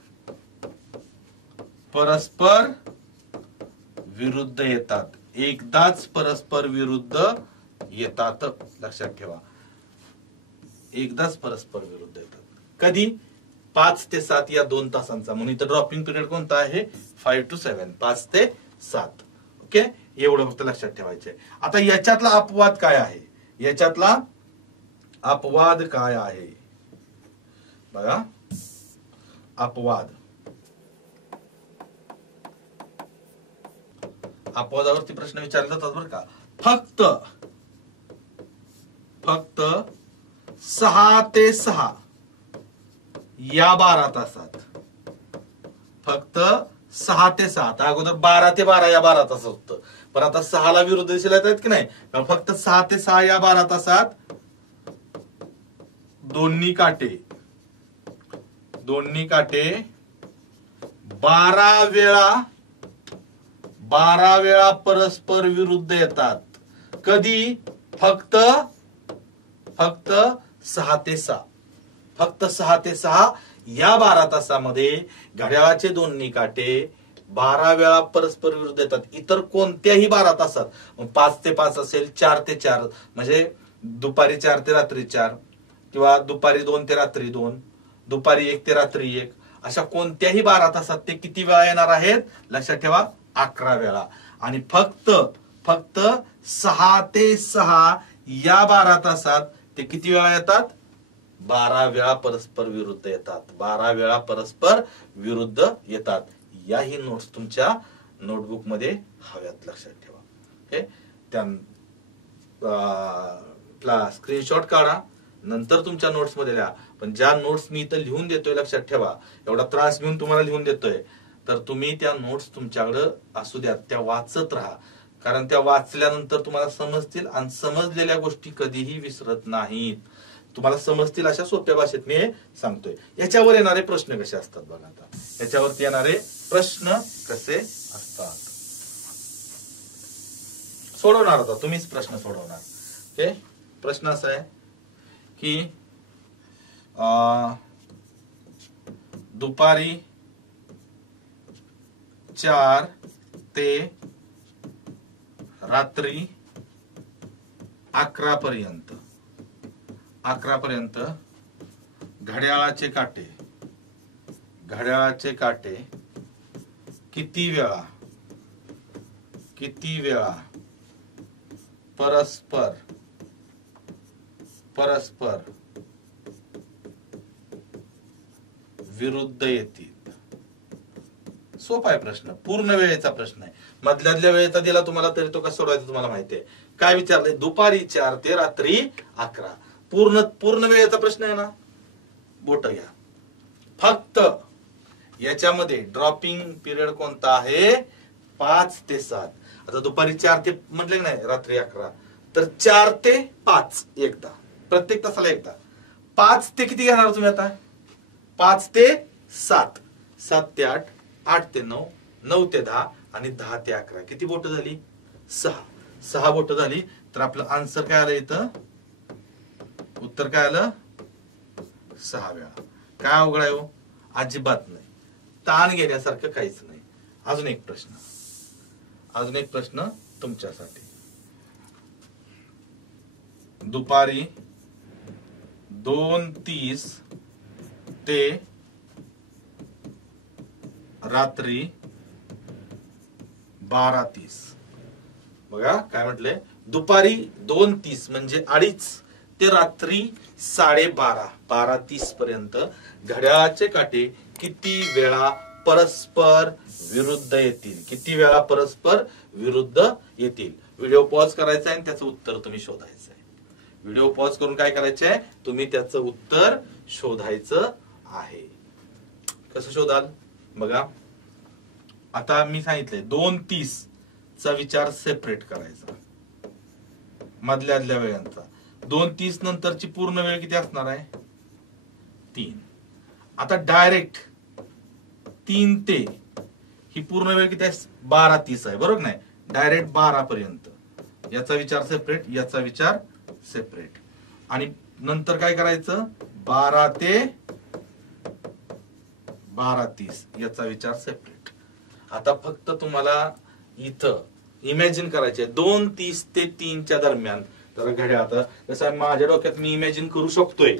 परस्पर विरुद्ध येतात. लक्षात ठेवा, एकदाच परस्पर विरुद्ध येतात. कधी, 5 ते 7 या 2 तासांचा. म्हणून इथं ड्रॉपिंग पिरियड कोणता आहे, 5 to 7, 5 ते 7. ओके, एवढं फक्त लक्षात ठेवायचंय. आता याच्यातला अपवाद काय आहे, बघा. अपवादावरती प्रश्न विचारले जातात बरं का. फक्त 6 ते 6 या 12 तासात, फक्त 6 ते 7, अगोदर 12 ते 12 या 12 तासात होतं, पण आता 6 ला विरुद्ध दिशेला येत आहेत की नाही. फक्त 6 ते 6 या 12 तासात दोन्ही काटे 12 वेळा परस्पर विरुद्ध येतात. कधी, फक्त 6 ते 6, फक्त 6 ते 6 या 12 तासामध्ये घड्याळाचे दोन्ही काटे 12 वेळा परस्पर विरुद्ध येतात. इतर कोणत्याही 12 तासात, 5 ते 5 असेल, 4 ते 4 म्हणजे दुपारी 4 ते रात्री 4, किंवा दुपारी 2 ते रात्री 2, दुपारी 1 ते रात्री 1, अशा कोणत्याही 12 तासात ते किती वेळा येणार आहेत, लक्षात ठेवा, 11 वेळा. आणि फक्त 6 ते 6 या 12 तासात ते किती वेळा येतात, 12 वेळा परस्पर विरुद्ध येतात. 12 वेळा परस्पर विरुद्ध येतात. याही नोट्स तुमच्या नोटबुक मध्ये हव्यात, लक्षात ठेवा. त्या स्क्रीनशॉट काढा, नंतर तुमच्या नोट्स मध्ये लिहा. पण ज्या नोट्स मी इथं लिहून देतोय, लक्षात ठेवा, एवढा त्रास घेऊन तुम्हाला लिहून देतोय, तर तुम्ही त्या नोट्स तुमच्याकडे असू द्या, त्या वाचत राहा. कारण त्या वाचल्यानंतर तुम्हाला समजतील आणि समजलेल्या गोष्टी कधीही विसरत नाहीत. तुम्हाला समजतील अशा सोप्या भाषेत मी सांगतोय. याच्यावर येणारे प्रश्न कसे असतात बघा. आता याच्यावरती येणारे प्रश्न कसे असतात सोडवणार होता, तुम्हीच प्रश्न सोडवणार. ओके, प्रश्न असा आहे की दुपारी 4 ते रात्री 11 पर्यंत घड्याळाचे काटे किती वेळा परस्पर विरुद्ध येतील. सोपा आहे प्रश्न, पूर्ण वेळेचा प्रश्न आहे. मधल्यातल्या वेळेचा दिला तुम्हाला तरी तो कसा सोडवायचा तुम्हाला माहिती आहे. काय विचारलंय? दुपारी 4 ते रात्री 11. पूर्ण वेळेचा प्रश्न आहे ना. बोट घ्या. फक्त याच्यामध्ये ड्रॉपिंग पिरियड कोणता आहे? 5 ते 7. आता दुपारी 4 ते म्हटले की नाही, रात्री 11, तर 4 ते 5 एकदा, प्रत्येक तासाला एकदा. 5 ते किती घेणार तुम्ही आता? 5 ते 7, 7 ते 8, 8 ते 9, 9 ते 10 आणि 10 ते 11. किती बोट झाली? 6 बोट झाली. तर आपलं आन्सर काय आलं इथं? उत्तर काय आलं? 6 वेळा. काय अवघड आहे हो? अजिबात नाही. ताण घेण्यासारखं काहीच नाही. अजून एक प्रश्न तुमच्यासाठी. दुपारी 2:30 ते रात्री 12:30. बघा काय म्हटलंय? दुपारी 2:30 म्हणजे 2:30 ते रात्री 12:30, 12:30 पर्यंत घड्याळाचे काटे किती वेळा परस्पर विरुद्ध येतील? किती वेळा परस्पर विरुद्ध येतील? व्हिडिओ पॉज करायचा आहे आणि त्याचं उत्तर तुम्ही शोधायचं आहे. व्हिडिओ पॉज करून काय करायचंय? तुम्ही त्याचं उत्तर शोधायचं आहे. कसं शोधाल? बघा, आता मी सांगितलंय 2:30 चा विचार सेपरेट करायचा मधल्या वेळांचा. 2:30 नंतरची पूर्ण वेळ किती असणार आहे? 3. आता डायरेक्ट 3 ते ही पूर्ण वेळ किती आहे? 12:30 आहे, बरोबर नाही? डायरेक्ट 12 पर्यंत याचा विचार सेपरेट, याचा विचार सेपरेट. आणि नंतर काय करायचं? 12 ते 12:30 याचा विचार सेपरेट. आता फक्त तुम्हाला इथं इमॅजिन करायचे 2:30 ते 3 च्या दरम्यान. जरा घड्याळ आता कसं आहे, माझ्या डोक्यात मी इमॅजिन करू शकतोय,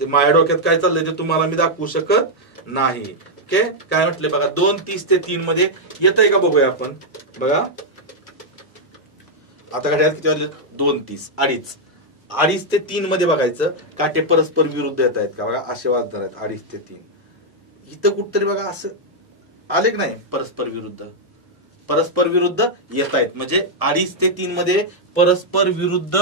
ते माझ्या डोक्यात काय चाललंय ते तुम्हाला मी दाखवू शकत नाही. ओके, काय म्हटले बघा? 2:30 ते 3 मध्ये येत आहे का बघूया आपण. बघा आता घड्याळात किती वाजले? 2:30. 2:30 ते 3 मध्ये बघायचं काटे परस्पर विरुद्ध येत आहेत का? बघा असे वाजणार आहेत. 2:30 ते 3 इथं कुठतरी बघा असं आले की नाही? परस्पर विरुद्ध येत आहेत म्हणजे 2:30 ते 3 मध्ये परस्पर विरुद्ध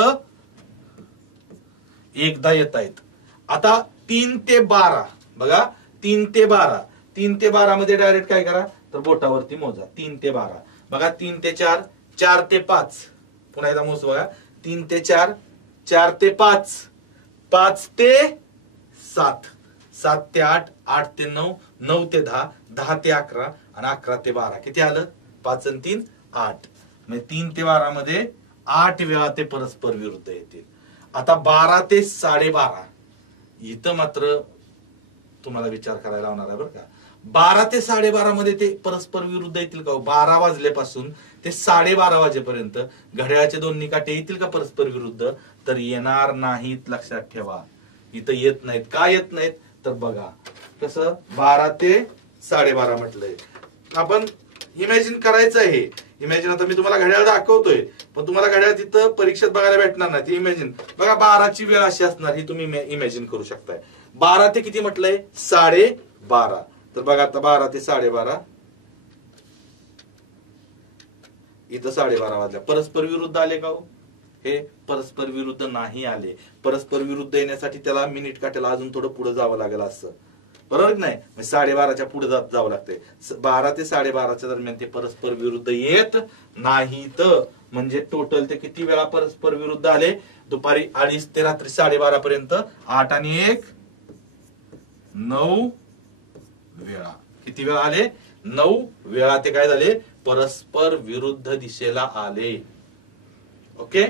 एकदा येत आहेत. आता 3 ते 12 बघा, 3 ते 12 मध्ये डायरेक्ट काय करा? तर बोटावरती मोजा. 3 ते 12 बघा. 3 ते 4, 4 ते 5, पुन्हा एकदा मोज बघा. 3 ते 4, 4 ते 5, 5 ते 7, 7 ते 8, 8 ते 9, 9 ते 10, 10 ते 11 आणि 11 ते 12. किती आलं? 5 आणि 3 8. म्हणजे 3 ते 12 मध्ये 8 वेळा ते परस्पर विरुद्ध येतील. आता 12 ते 12:30 इथं मात्र तुम्हाला विचार करायला लावणार आहे बरं का. 12 ते 12:30 मध्ये ते परस्पर विरुद्ध येतील का? 12 वाजल्यापासून ते 12:30 वाजेपर्यंत घड्याळाचे दोन्ही काटे येतील का परस्पर विरुद्ध? तर येणार नाहीत. लक्षात ठेवा, इथं येत नाहीत. का येत नाहीत? तर बघा कसं 12 ते 12:30 म्हटलंय. आपण इमॅजिन करायचं आहे. इमॅजिन आता मी तुम्हाला घड्याळ दाखवतोय, पण तुम्हाला घड्याळ तिथं परीक्षेत बघायला भेटणार नाही. इमॅजिन बघा 12ची वेळ अशी असणार, ही तुम्ही इमॅजिन करू शकताय. 12 ते किती म्हटलंय? 12:30. तर बघा आता 12 ते 12:30 इथं 12:30 वाजल्या, परस्पर विरुद्ध आले का हो? हे परस्पर विरुद्ध नाही आले. परस्पर विरुद्ध येण्यासाठी त्याला मिनिट काट्याला अजून थोडं पुढे जावं लागेल असं, बरोबर की नाही? 12:30च्या पुढे जावं लागतंय. 12 ते 12:30च्या दरम्यान ते परस्पर विरुद्ध येत नाहीत. म्हणजे टोटल ते किती वेळा परस्पर विरुद्ध आले? दुपारी 2:30 ते रात्री 12:30 पर्यंत 8 आणि 1 9 वेळा. किती वेळा आले? 9 वेळा ते काय झाले? परस्पर विरुद्ध दिशेला आले. ओके.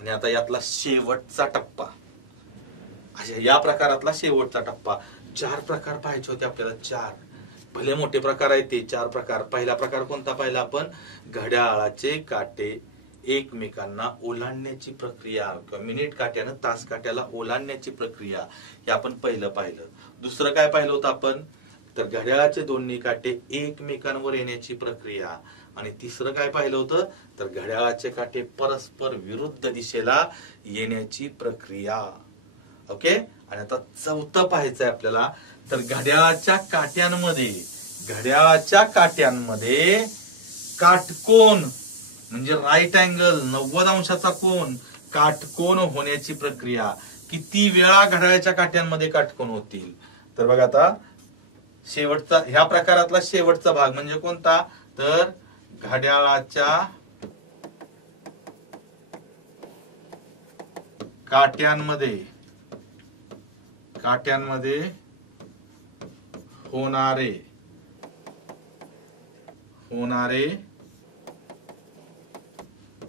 आणि आता यातला शेवटचा टप्पा, या प्रकारातला शेवटचा टप्पा. 4 प्रकार पाहायचे होते आपल्याला. 4 भले मोठे प्रकार आहेत ते. 4 प्रकार. पहिला प्रकार कोणता पाहिला आपण? घड्याळाचे काटे एकमेकांना ओलांडण्याची प्रक्रिया, किंवा मिनिट काट्यानं तास काट्याला ओलांडण्याची प्रक्रिया, हे आपण पहिलं पाहिलं. दुसरं काय पाहिलं होतं आपण? तर घड्याळाचे दोन्ही काटे एकमेकांवर येण्याची प्रक्रिया. आणि तिसरं काय पाहिलं होतं? तर घड्याळाचे काटे परस्पर विरुद्ध दिशेला येण्याची प्रक्रिया. ओके. आणि आता चौथं पाहायचंय आपल्याला. तर घड्याळाच्या काट्यांमध्ये काटकोन म्हणजे राईट अँगल 90 अंशाचा कोन, काटकोन होण्याची प्रक्रिया. किती वेळा घड्याळाच्या काट्यांमध्ये काटकोन होतील? तर बघा आता शेवटचा, ह्या प्रकारातला शेवटचा भाग म्हणजे कोणता? तर घड्याळाच्या काट्यांमध्ये होणारे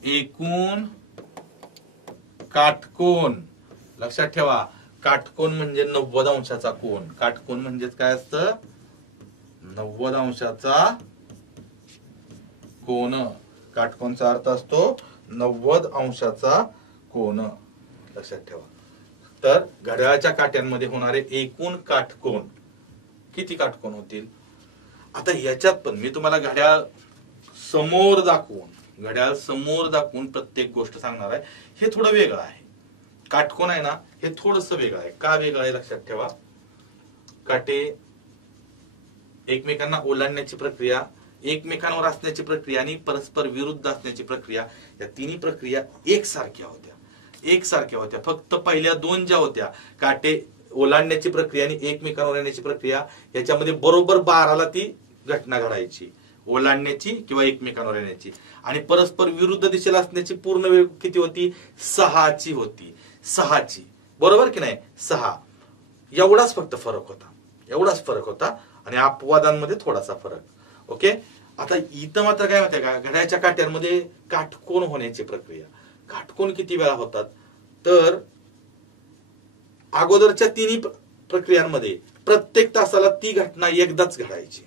एकूण काटकोन. लक्षात ठेवा, काटकोन म्हणजे 90 अंशाचा कोन. काटकोन म्हणजेच काय असतं? 90 अंशाचा कोन. काटकोनचा अर्थ असतो 90 अंशाचा कोन. लक्षात ठेवा. तर घड्याळाच्या काट्यांमध्ये होणारे एकूण काटकोन किती काटकोन होतील? आता याच्यात पण मी तुम्हाला घड्याळ समोर दाखवून प्रत्येक गोष्ट सांगणार आहे. हे थोडं वेगळं आहे. काटकोन आहे ना, हे थोडस वेगळं आहे. का वेगळं आहे? लक्षात ठेवा. काटे एकमेकांना ओलांडण्याची प्रक्रिया, एकमेकांवर असण्याची प्रक्रिया आणि परस्पर विरुद्ध असण्याची प्रक्रिया, या तिन्ही प्रक्रिया एकसारख्या होत्या. फक्त पहिल्या 2 ज्या होत्या, काटे ओलांडण्याची प्रक्रिया आणि एकमेकांवर येण्याची प्रक्रिया, याच्यामध्ये बरोबर 12ला ती घटना घडायची. ओलांडण्याची किंवा एकमेकांवर येण्याची. आणि परस्पर विरुद्ध दिशेला असण्याची पूर्ण वेळ किती होती? 6ची होती. 6ची, बरोबर की नाही? 6. एवढाच फक्त फरक होता. आणि अपवादांमध्ये थोडासा फरक. ओके. आता इथं मात्र काय माहितीये का? घड्याळाच्या काट्यांमध्ये काटकोन होण्याची प्रक्रिया. काटकोन किती वेळा होतात? तर अगोदरच्या तिन्ही प्रक्रियांमध्ये प्रत्येक तासाला ती घटना एकदाच घडायची.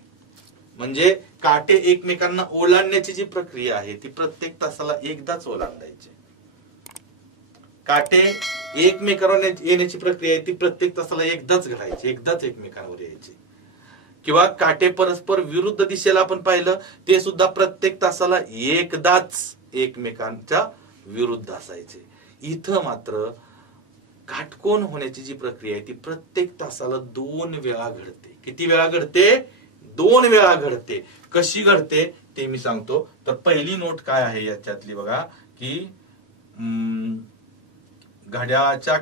म्हणजे काटे एकमेकांना ओलांडण्याची जी प्रक्रिया आहे ती प्रत्येक तासाला एकदाच ओलांडायची. काटे एकमेकांवर येण्याची प्रक्रिया आहे ती प्रत्येक तासाला एकदाच घडायची, एकदाच एकमेकांवर यायची. किंवा काटे परस्पर विरुद्ध दिशेला आपण पाहिलं, ते सुद्धा प्रत्येक तासाला एकदाच एकमेकांच्या विरुद्ध असायचे. इथं मात्र काटकोन होण्याची जी प्रक्रिया आहे ती प्रत्येक तासाला 2 वेळा घडते. किती वेळा घडते? 2 वेळा घडते. कशी घडते ते मी सांगतो. तर पहिली नोट काय आहे याच्यातली बघा, की घड्याळाच्या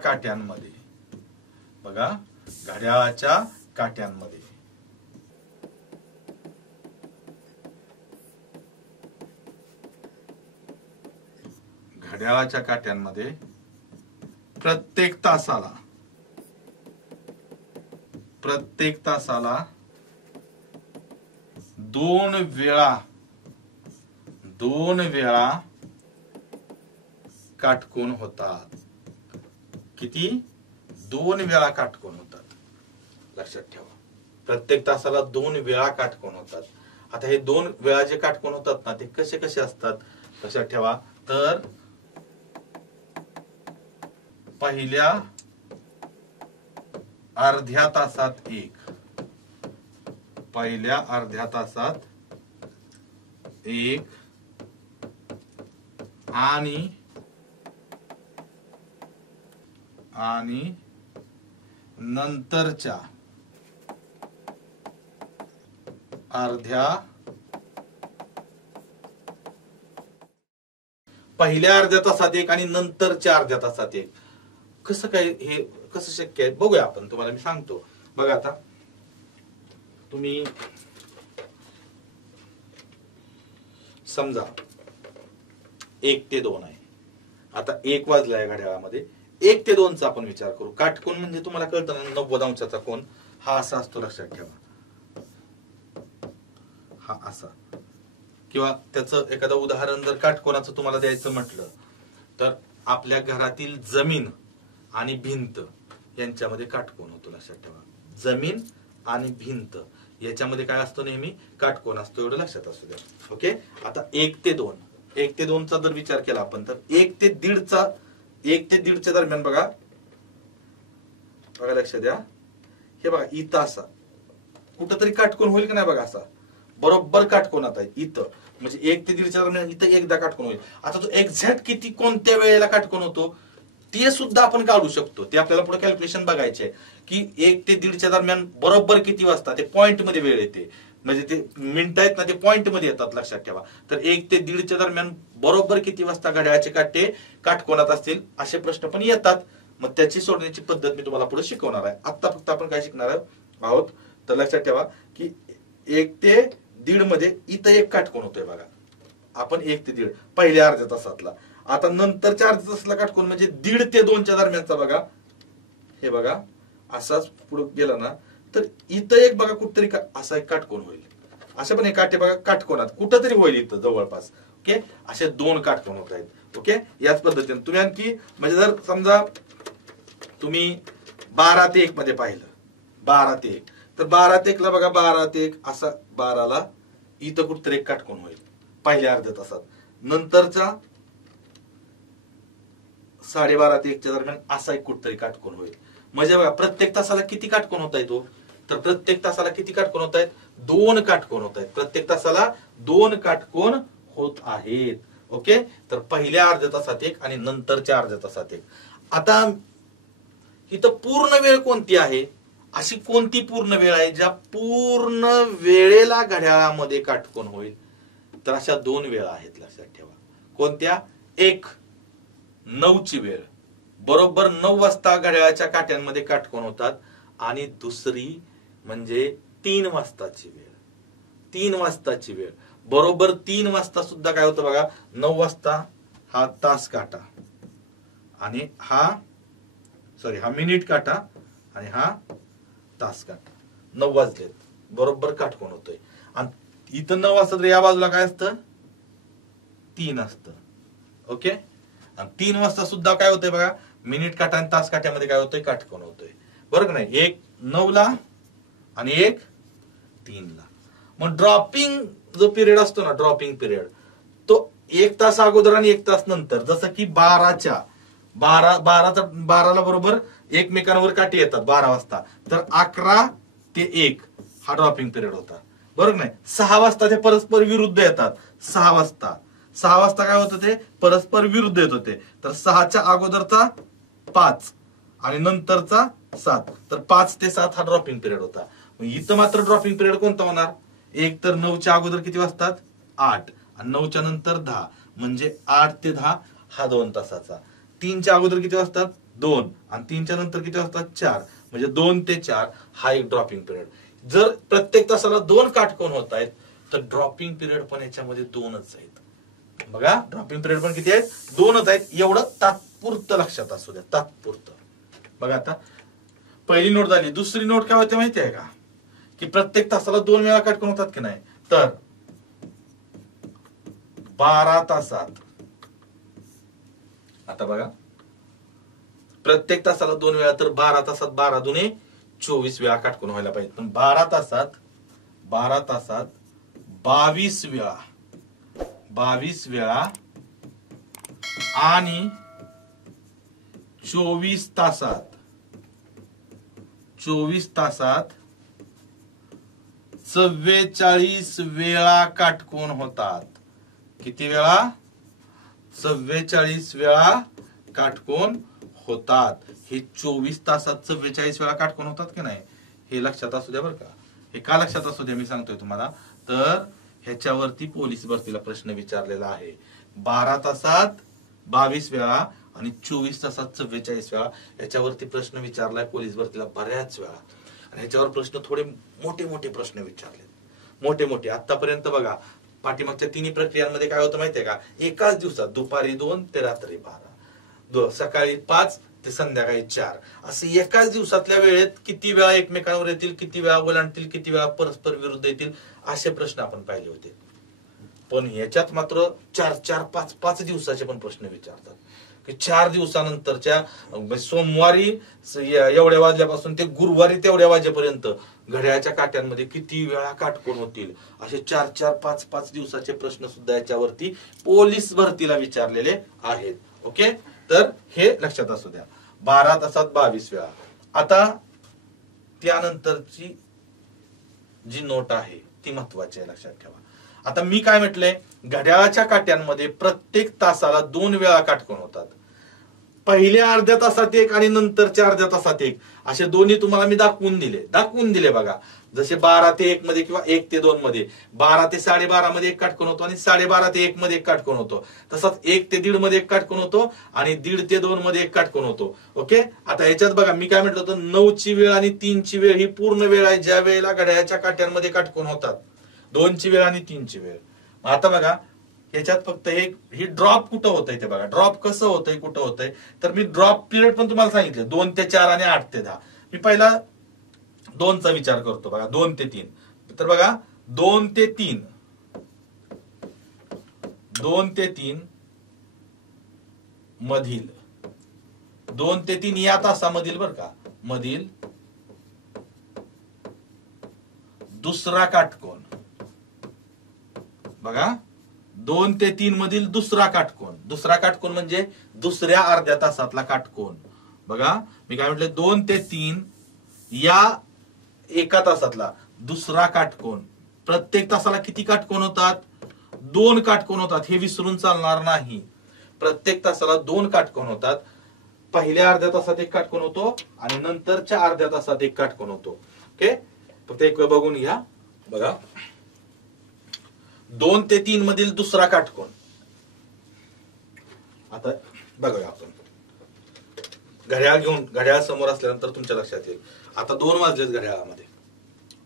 काट्यांमध्ये प्रत्येक तासाला 2 वेळा काटकोन होतात. किती? 2 वेळा काटकोन होतात. लक्षात ठेवा. प्रत्येक तासाला 2 वेळा काटकोन होतात. आता हे 2 वेळा जे काटकोन होतात ना, ते कसे कसे असतात? लक्षात ठेवा. तर पहिल्या अर्ध्या तासात एक आणि नंतरच्या अर्ध्या पहिल्या अर्ध्या तासात एक आणि नंतरच्या अर्ध्या तासात एक. कसं काय हे कसं शक्य आहे बघूया आपण, तुम्हाला मी सांगतो. बघा आता तुम्ही समजा 1 ते 2 आहे. आता 1 वाजलाय घड्याळामध्ये. 1 ते 2 चा आपण विचार करू. काटकोन म्हणजे तुम्हाला कळतं ना, 90 अंशाचा कोन हा असा असतो, लक्षात ठेवा. हा असा. किंवा त्याचं एखादं उदाहरण जर काटकोनाचं तुम्हाला द्यायचं म्हटलं तर आपल्या घरातील जमीन आणि भिंत यांच्यामध्ये काटकोन होतो, लक्षात ठेवा. जमीन आणि भिंत याच्यामध्ये काय असतो, नेहमी काटकोन असतो, एवढं लक्षात असू द्या. ओके. आता 1 ते 2, 1 ते 2 चा जर विचार केला आपण तर 1 ते 1.5 च्या दरम्यान बघा, लक्षात द्या. हे बघा इथं असा कुठंतरी काटकोन होईल का नाही, बघा असा बरोबर काटकोनात आहे इथं. म्हणजे 1 ते 1.5 च्या दरम्यान इथं एकदा काटकोन होईल. आता तो एक्झॅक्ट किती कोणत्या वेळेला काटकोन होतो ते सुद्धा आपण काढू शकतो. ते आपल्याला पुढे कॅल्क्युलेशन बघायचे की 1 ते 1.5 च्या दरम्यान बरोबर किती वाजता, ते पॉइंट मध्ये वेळ येते. म्हणजे ते मिनिट आहेत ना, ते पॉइंट मध्ये येतात, लक्षात ठेवा. तर 1 ते 1.5 च्या दरम्यान बरोबर किती वाजता घड्याळाचे काटे काटकोनात असतील, असे प्रश्न पण येतात. मग त्याची सोडण्याची पद्धत मी तुम्हाला पुढे शिकवणार आहे. आता फक्त आपण काय शिकणार आहोत, तर लक्षात ठेवा की 1 ते 1.5 मध्ये इथं एक काटकोन होतोय बघा. आपण 1 ते 1.5 पहिल्या अर्ध्या तासातला. आता नंतरच्या अर्ध्या तासाला काटकोन म्हणजे 1.5 ते 2 च्या दरम्यानचा बघा. हे बघा असाच पुढे गेला ना, तर इथं एक बघा कुठतरी असा एक काटकोन होईल. असे पण एक काटे बघा काटकोनात कुठंतरी होईल इथं जवळपास. ओके. असे 2 काटकोन होत आहेत. ओके. याच पद्धतीने तुम्ही आणखी म्हणजे जर समजा तुम्ही 12 ते 1 मध्ये पाहिलं, 12 ते 1, तर 12 ते 1 ला बघा, 12 ते 1 असा 12ला इथं कुठतरी एक काटकोन होईल पहिल्या अर्ध्या तासात. नंतरचा 12:30 ते 1 च्या दरम्यान असा एक कुठतरी काटकोन होईल. म्हणजे बघा प्रत्येक तासाला किती काटकोन होत आहे तो, तर प्रत्येक तासाला किती काटकोन होत आहेत, 2 काटकोन होत आहेत. प्रत्येक तासाला 2 काटकोन होत आहेत. ओके. तर पहिल्या अर्ध्या तासात एक आणि नंतरच्या अर्ध्या तासात एक. आता इथं पूर्ण वेळ कोणती आहे, अशी कोणती पूर्ण वेळ आहे ज्या पूर्ण वेळेला घड्याळामध्ये काटकोन होईल, तर अशा 2 वेळा आहेत, लक्षात ठेवा. कोणत्या? एक 9ची वेळ, बरोबर 9 वाजता घड्याळाच्या काट्यांमध्ये काटकोन होतात. आणि दुसरी म्हणजे 3 वाजताची वेळ. 3 वाजताची वेळ बरोबर 3 वाजता सुद्धा काय होतं बघा, 9 वाजता हा तास काटा आणि हा मिनिट काटा आणि हा तास काटा. 9 वाजलेत, बरोबर काटकोन होतोय. आणि इथं 9 वाजता तर या बाजूला काय असतं, 3 असतं. ओके. आणि 3 वाजता सुद्धा काय होतंय बघा, मिनिट काटा आणि तास काट्यामध्ये काय होतोय, काटकोन होतोय. बरोबर नाही. एक 9 ला आणि एक 3 ला. मग ड्रॉपिंग जो पिरियड असतो ना, ड्रॉपिंग पिरियड, तो 1 तास अगोदर आणि 1 तास नंतर. जसं की 12ला बरोबर एकमेकांवर काठी येतात 12 वाजता, तर 11 ते 1 हा ड्रॉपिंग पिरियड होता. बरोबर नाही. 6 वाजता ते परस्पर विरुद्ध येतात. 6 वाजता काय होतं, ते परस्पर विरुद्ध येत होते. तर 6च्या अगोदरचा 5 आणि नंतरचा 7, तर 5 ते 7 हा ड्रॉपिंग पिरियड होता. इथं मात्र ड्रॉपिंग पिरियड कोणता होणार, एक तर 9च्या अगोदर किती वाजतात, 8, आणि 9च्या नंतर 10, म्हणजे 8 ते 10 हा 2 तासाचा. 3च्या अगोदर किती वाजतात, 2, आणि 3च्या नंतर किती वाजतात, 4, म्हणजे 2 ते 4 हा एक ड्रॉपिंग पिरियड. जर प्रत्येक तासाला 2 काटकोन होत आहेत, तर ड्रॉपिंग पिरियड पण याच्यामध्ये 2च आहेत. बघा ड्रॉपिंग पिरियड पण किती आहेत, 2च आहेत. एवढं तात्पुरतं लक्षात असू द्या, तात्पुरतं. बघा आता पहिली नोट झाली. दुसरी नोट काय होते माहिती आहे का, की प्रत्येक तासाला 2 वेळा काटकोन होतात की नाही, तर 12 तासात, आता बघा प्रत्येक तासाला 2 वेळा, तर 12 तासात 12 दुने 24 वेळा काटकोन व्हायला पाहिजे. पण 12 तासात 22 वेळा आणि 24 तासात 44 वेळा काटकोन होतात. किती वेळा, 44 वेळा काटकोन होतात. हे 24 तासात 44 वेळा काटकोन होतात की नाही, हे लक्षात असू द्या बरं का. हे का लक्षात असू द्या मी सांगतोय तुम्हाला, तर ह्याच्यावरती पोलीस भरतीला प्रश्न विचारलेला आहे. 12 तासात 22 वेळा आणि 24 तासात 44 वेळा. याच्यावरती प्रश्न विचारलाय पोलीस भरतीला बऱ्याच वेळा. आणि ह्याच्यावर प्रश्न थोडे मोठे मोठे प्रश्न विचारले, मोठे मोठे. आतापर्यंत बघा पाठीमागच्या तिन्ही प्रक्रियांमध्ये काय होतं माहितीये का, एकाच दिवसात दुपारी 2 ते रात्री 12, सकाळी 5 ते संध्याकाळी 4, असे एकाच दिवसातल्या वेळेत किती वेळा एकमेकांवर येतील, किती वेळा ओलांडतील, किती वेळा परस्पर विरुद्ध येतील, असे प्रश्न आपण पाहिले होते. पण याच्यात मात्र 4-4, 5-5 दिवसाचे पण प्रश्न विचारतात की 4 दिवसानंतरच्या सोमवारी एवढ्या वाजल्यापासून ते गुरुवारी तेवढ्या वाजेपर्यंत घड्याळाच्या काट्यांमध्ये किती वेळा काटकोन होतील, असे 4-4, 5-5 दिवसाचे प्रश्न सुद्धा याच्यावरती पोलीस भरतीला विचारलेले आहेत. ओके, तर हे लक्षात असू द्या. 12 तासात 22 वेळा. आता त्यानंतरची जी नोट आहे ती महत्वाची आहे, लक्षात ठेवा. आता मी काय म्हटलंय, घड्याळाच्या काट्यांमध्ये प्रत्येक तासाला 2 वेळा काटकोन होतात. पहिल्या अर्ध्या तासात एक आणि नंतरच्या अर्ध्या तासात एक, असे दोन्ही तुम्हाला मी दाखवून दिले बघा. जसे 12 ते 1 मध्ये किंवा 1 ते 2 मध्ये, 12 ते 12:30 मध्ये एक काटकोन होतो आणि 12:30 ते 1 मध्ये एक काटकोन होतो. तसाच 1 ते 1:30 मध्ये एक काटकोन होतो आणि 1:30 ते 2 मध्ये एक काटकोन होतो. ओके, आता याच्यात बघा मी काय म्हटलं होतं, 9ची वेळ आणि 3ची वेळ ही पूर्ण वेळ आहे ज्या वेळेला घड्याळाच्या काट्यांमध्ये काटकोन होतात. 2ची वेळ आणि 3ची वेळ. आता बघा याच्यात फक्त ही ड्रॉप कुठं होतंय ते बघा. ड्रॉप कसं होतंय, कुठं होतंय, तर मी ड्रॉप पिरियड पण तुम्हाला सांगितले 2 ते 4 आणि 8 ते 10. मी पहिला 2चा विचार करतो बघा, 2 ते 3. तर बघा 2 ते 3 मधील 2 ते 3 या तासामधील बर का, मधील दुसरा काटकोन बघा. 2 ते 3 मधील दुसरा काटकोन म्हणजे दुसऱ्या अर्ध्या तासातला काटकोन. बघा मी काय म्हटलं, 2 ते 3 या एका तासातला दुसरा काटकोन. प्रत्येक तासाला किती काटकोन होतात, 2 काटकोन होतात, हे विसरून चालणार नाही. प्रत्येक तासाला 2 काटकोन होतात. पहिल्या अर्ध्या तासात एक काटकोन होतो आणि नंतरच्या अर्ध्या तासात एक काटकोन होतो. ओके, फक्त एक वेळ बघून घ्या. बघा 2 ते 3 मधील दुसरा काटकोन. आता बघूया आपण घड्याळ समोर असल्यानंतर तुमच्या लक्षात येईल. आता 2 वाजलेत घड्याळामध्ये.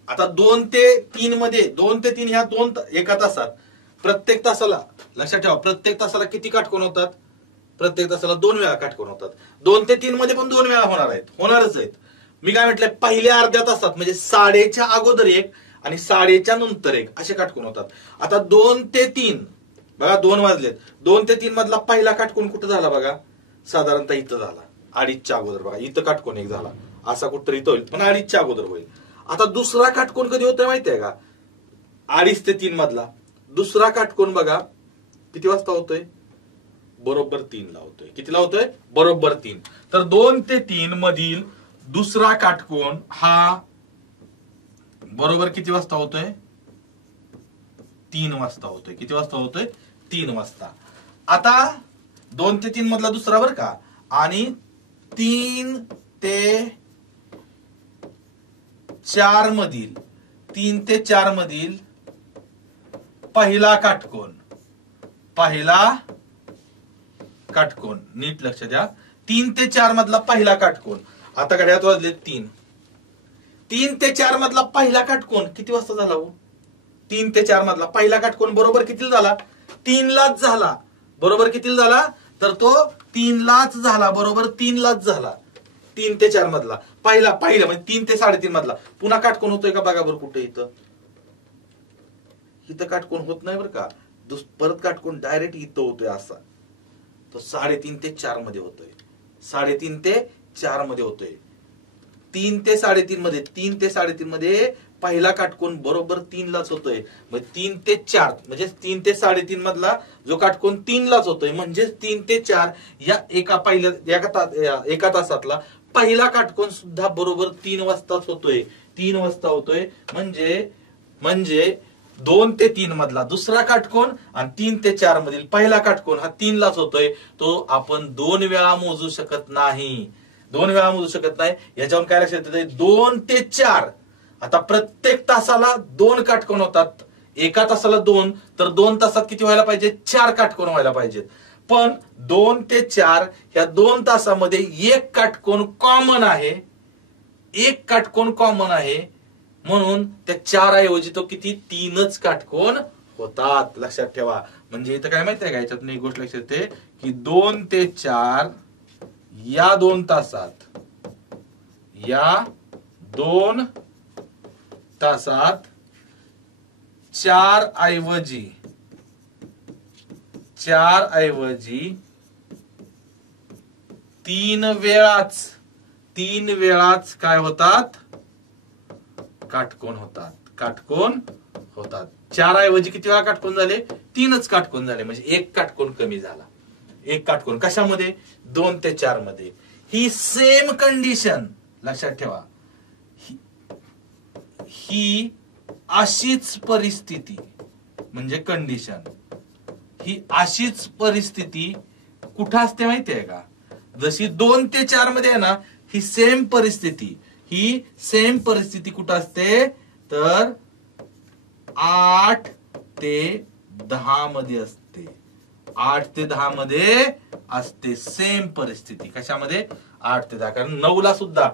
आता 2 ते 3 मध्ये, 2 ते 3 ह्या 2 एका तासात प्रत्येक तासाला, लक्षात ठेवा, प्रत्येक तासाला किती काटकोन होतात, प्रत्येक तासाला 2 वेळा काटकोन होतात. 2 ते 3 मध्ये पण 2 वेळा होणारच आहेत. मी काय म्हटलंय, पहिल्या अर्ध्या तासात म्हणजे 12:30च्या अगोदर एक आणि 12:30च्या नंतर एक असे काटकोन होतात. आता 2 ते 3 बघा, 2 वाजलेत. 2 ते 3 मधला पहिला काटकोन कुठं झाला बघा, साधारणतः इथं झाला, 2:30च्या अगोदर. बघा इथं काटकोन एक झाला, असा कुठं इथं होईल, पण 2:30च्या अगोदर होईल. आता दुसरा काटकोन कधी होतोय माहितीये का, 2:30 ते 3 मधला दुसरा काटकोन बघा किती वाजता होतोय, बरोबर 3 ला होतोय. कितीला होतोय, बरोबर 3. तर 2 ते 3 मधील दुसरा काटकोन हा बरोबर किती वाजता होतोय, 3 वाजता होतोय. किती वाजता होतोय, 3 वाजता. आता 2 ते 3 मधला दुसरा बर का, आणि 3 ते 4 मधील पहिला काटकोन नीट लक्ष द्या. 3 ते 4 मधला पहिला काटकोन. आता घड्याळात वाजले 3. 3 ते 4 मधला पहिला काटकोन किती वाजता झाला हो, 3 ते 4 मधला पहिला काटकोन बरोबर कितीला झाला, 3 लाच झाला. बरोबर कितीला झाला, तर तो 3 लाच झाला, बरोबर 3 लाच झाला. 3 ते 4 मधला पहिला म्हणजे 3 ते 3:30 मधला पुन्हा काटकोन होतोय का बघा बरं, कुठे इथं काटकोन होत नाही बरं का. परत काटकोन डायरेक्ट इथं होतोय असा. तो 3:30 ते 4 मध्ये होतोय, 3:30 ते 4 मध्ये होतोय. 3 ते 3:30 मध्ये पहिला काटकोन बरोबर 3 लाच होतोय. मग 3 ते 4 म्हणजे 3 ते 3:30 मधला जो काटकोन 3 लाच होतोय, म्हणजे 3 ते 4 या एका तासातला पहिला काटकोन सुद्धा बरोबर 3 वाजताच होतोय. 3 वाजता होतोय म्हणजे 2 ते 3 मधला दुसरा काटकोन आणि 3 ते 4 मधील पहिला काटकोन हा 3 लाच होतोय. तो आपण 2 वेळा मोजू शकत नाही. याच्यावरून काय लक्षात येतंय, 2 ते 4 आता प्रत्येक तासाला 2 काटकोन होतात. एका तासाला 2 तर 2 तासात किती व्हायला पाहिजे? 4 काटकोन व्हायला पाहिजेत. पण 2 ते 4 ह्या 2 तासामध्ये एक काटकोन कॉमन आहे, एक काटकोन कॉमन आहे, म्हणून त्या 4 ऐवजी तो किती? 3च काटकोन होतात. लक्षात ठेवा. म्हणजे इथं काय माहितीये का, याच्यातून एक गोष्ट लक्षात येते की 2 ते 4 या 2 तासात, या 2 तासात 4 ऐवजी 3 वेळाच काय होतात? काटकोन होतात. काटकोन होतात. 4 ऐवजी किती वेळा काटकोन झाले? 3च काटकोन झाले. म्हणजे एक काटकोन कमी झाला. एक काटकोन कशामध्ये? 2 ते 4 मध्ये. ही सेम कंडिशन लक्षात ठेवा. ही अशीच परिस्थिती म्हणजे कंडिशन, ही अशीच परिस्थिती कुठं असते माहितीये का? जशी 2 ते 4 मध्ये आहे ना, ही सेम परिस्थिती कुठं असते? तर 8 ते 10 मध्ये असते. 8 ते 10 मध्ये असते सेम परिस्थिती. कशामध्ये? 8 ते 10. कारण 9 ला सुद्धा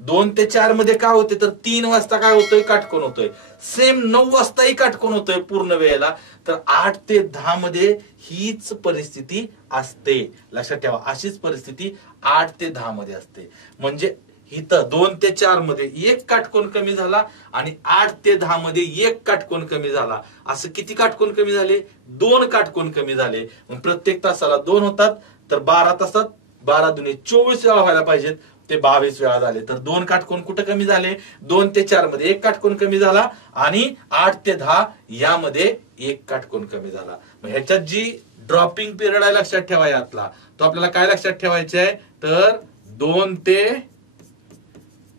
2 ते 4 मध्ये काय होते? तर 3 वाजता काय होतोय? काटकोन होतोय. सेम 9 वाजताही काटकोन होतोय पूर्ण वेळेला. तर 8 ते 10 मध्ये हीच परिस्थिती असते. लक्षात ठेवा. अशीच परिस्थिती 8 ते 10 मध्ये असते. म्हणजे इथं 2 ते 4 मध्ये एक काटकोन कमी झाला आणि 8 ते 10 मध्ये एक काटकोन कमी झाला. असं किती काटकोन कमी झाले? 2 काटकोन कमी झाले. मग प्रत्येक तासाला 2 होतात. तर 12 तासात 12 दुने 24 वेळा व्हायला पाहिजेत. ते 22 वेळा झाले. तर 2 काटकोन कुठं कमी झाले? 2 ते 4 मध्ये एक काटकोन कमी झाला आणि 8 ते 10 यामध्ये एक काटकोन कमी झाला. मग ह्याच्यात जी ड्रॉपिंग पिरियड आहे लक्षात ठेवा यातला, तो आपल्याला काय लक्षात ठेवायचा आहे? तर 2 ते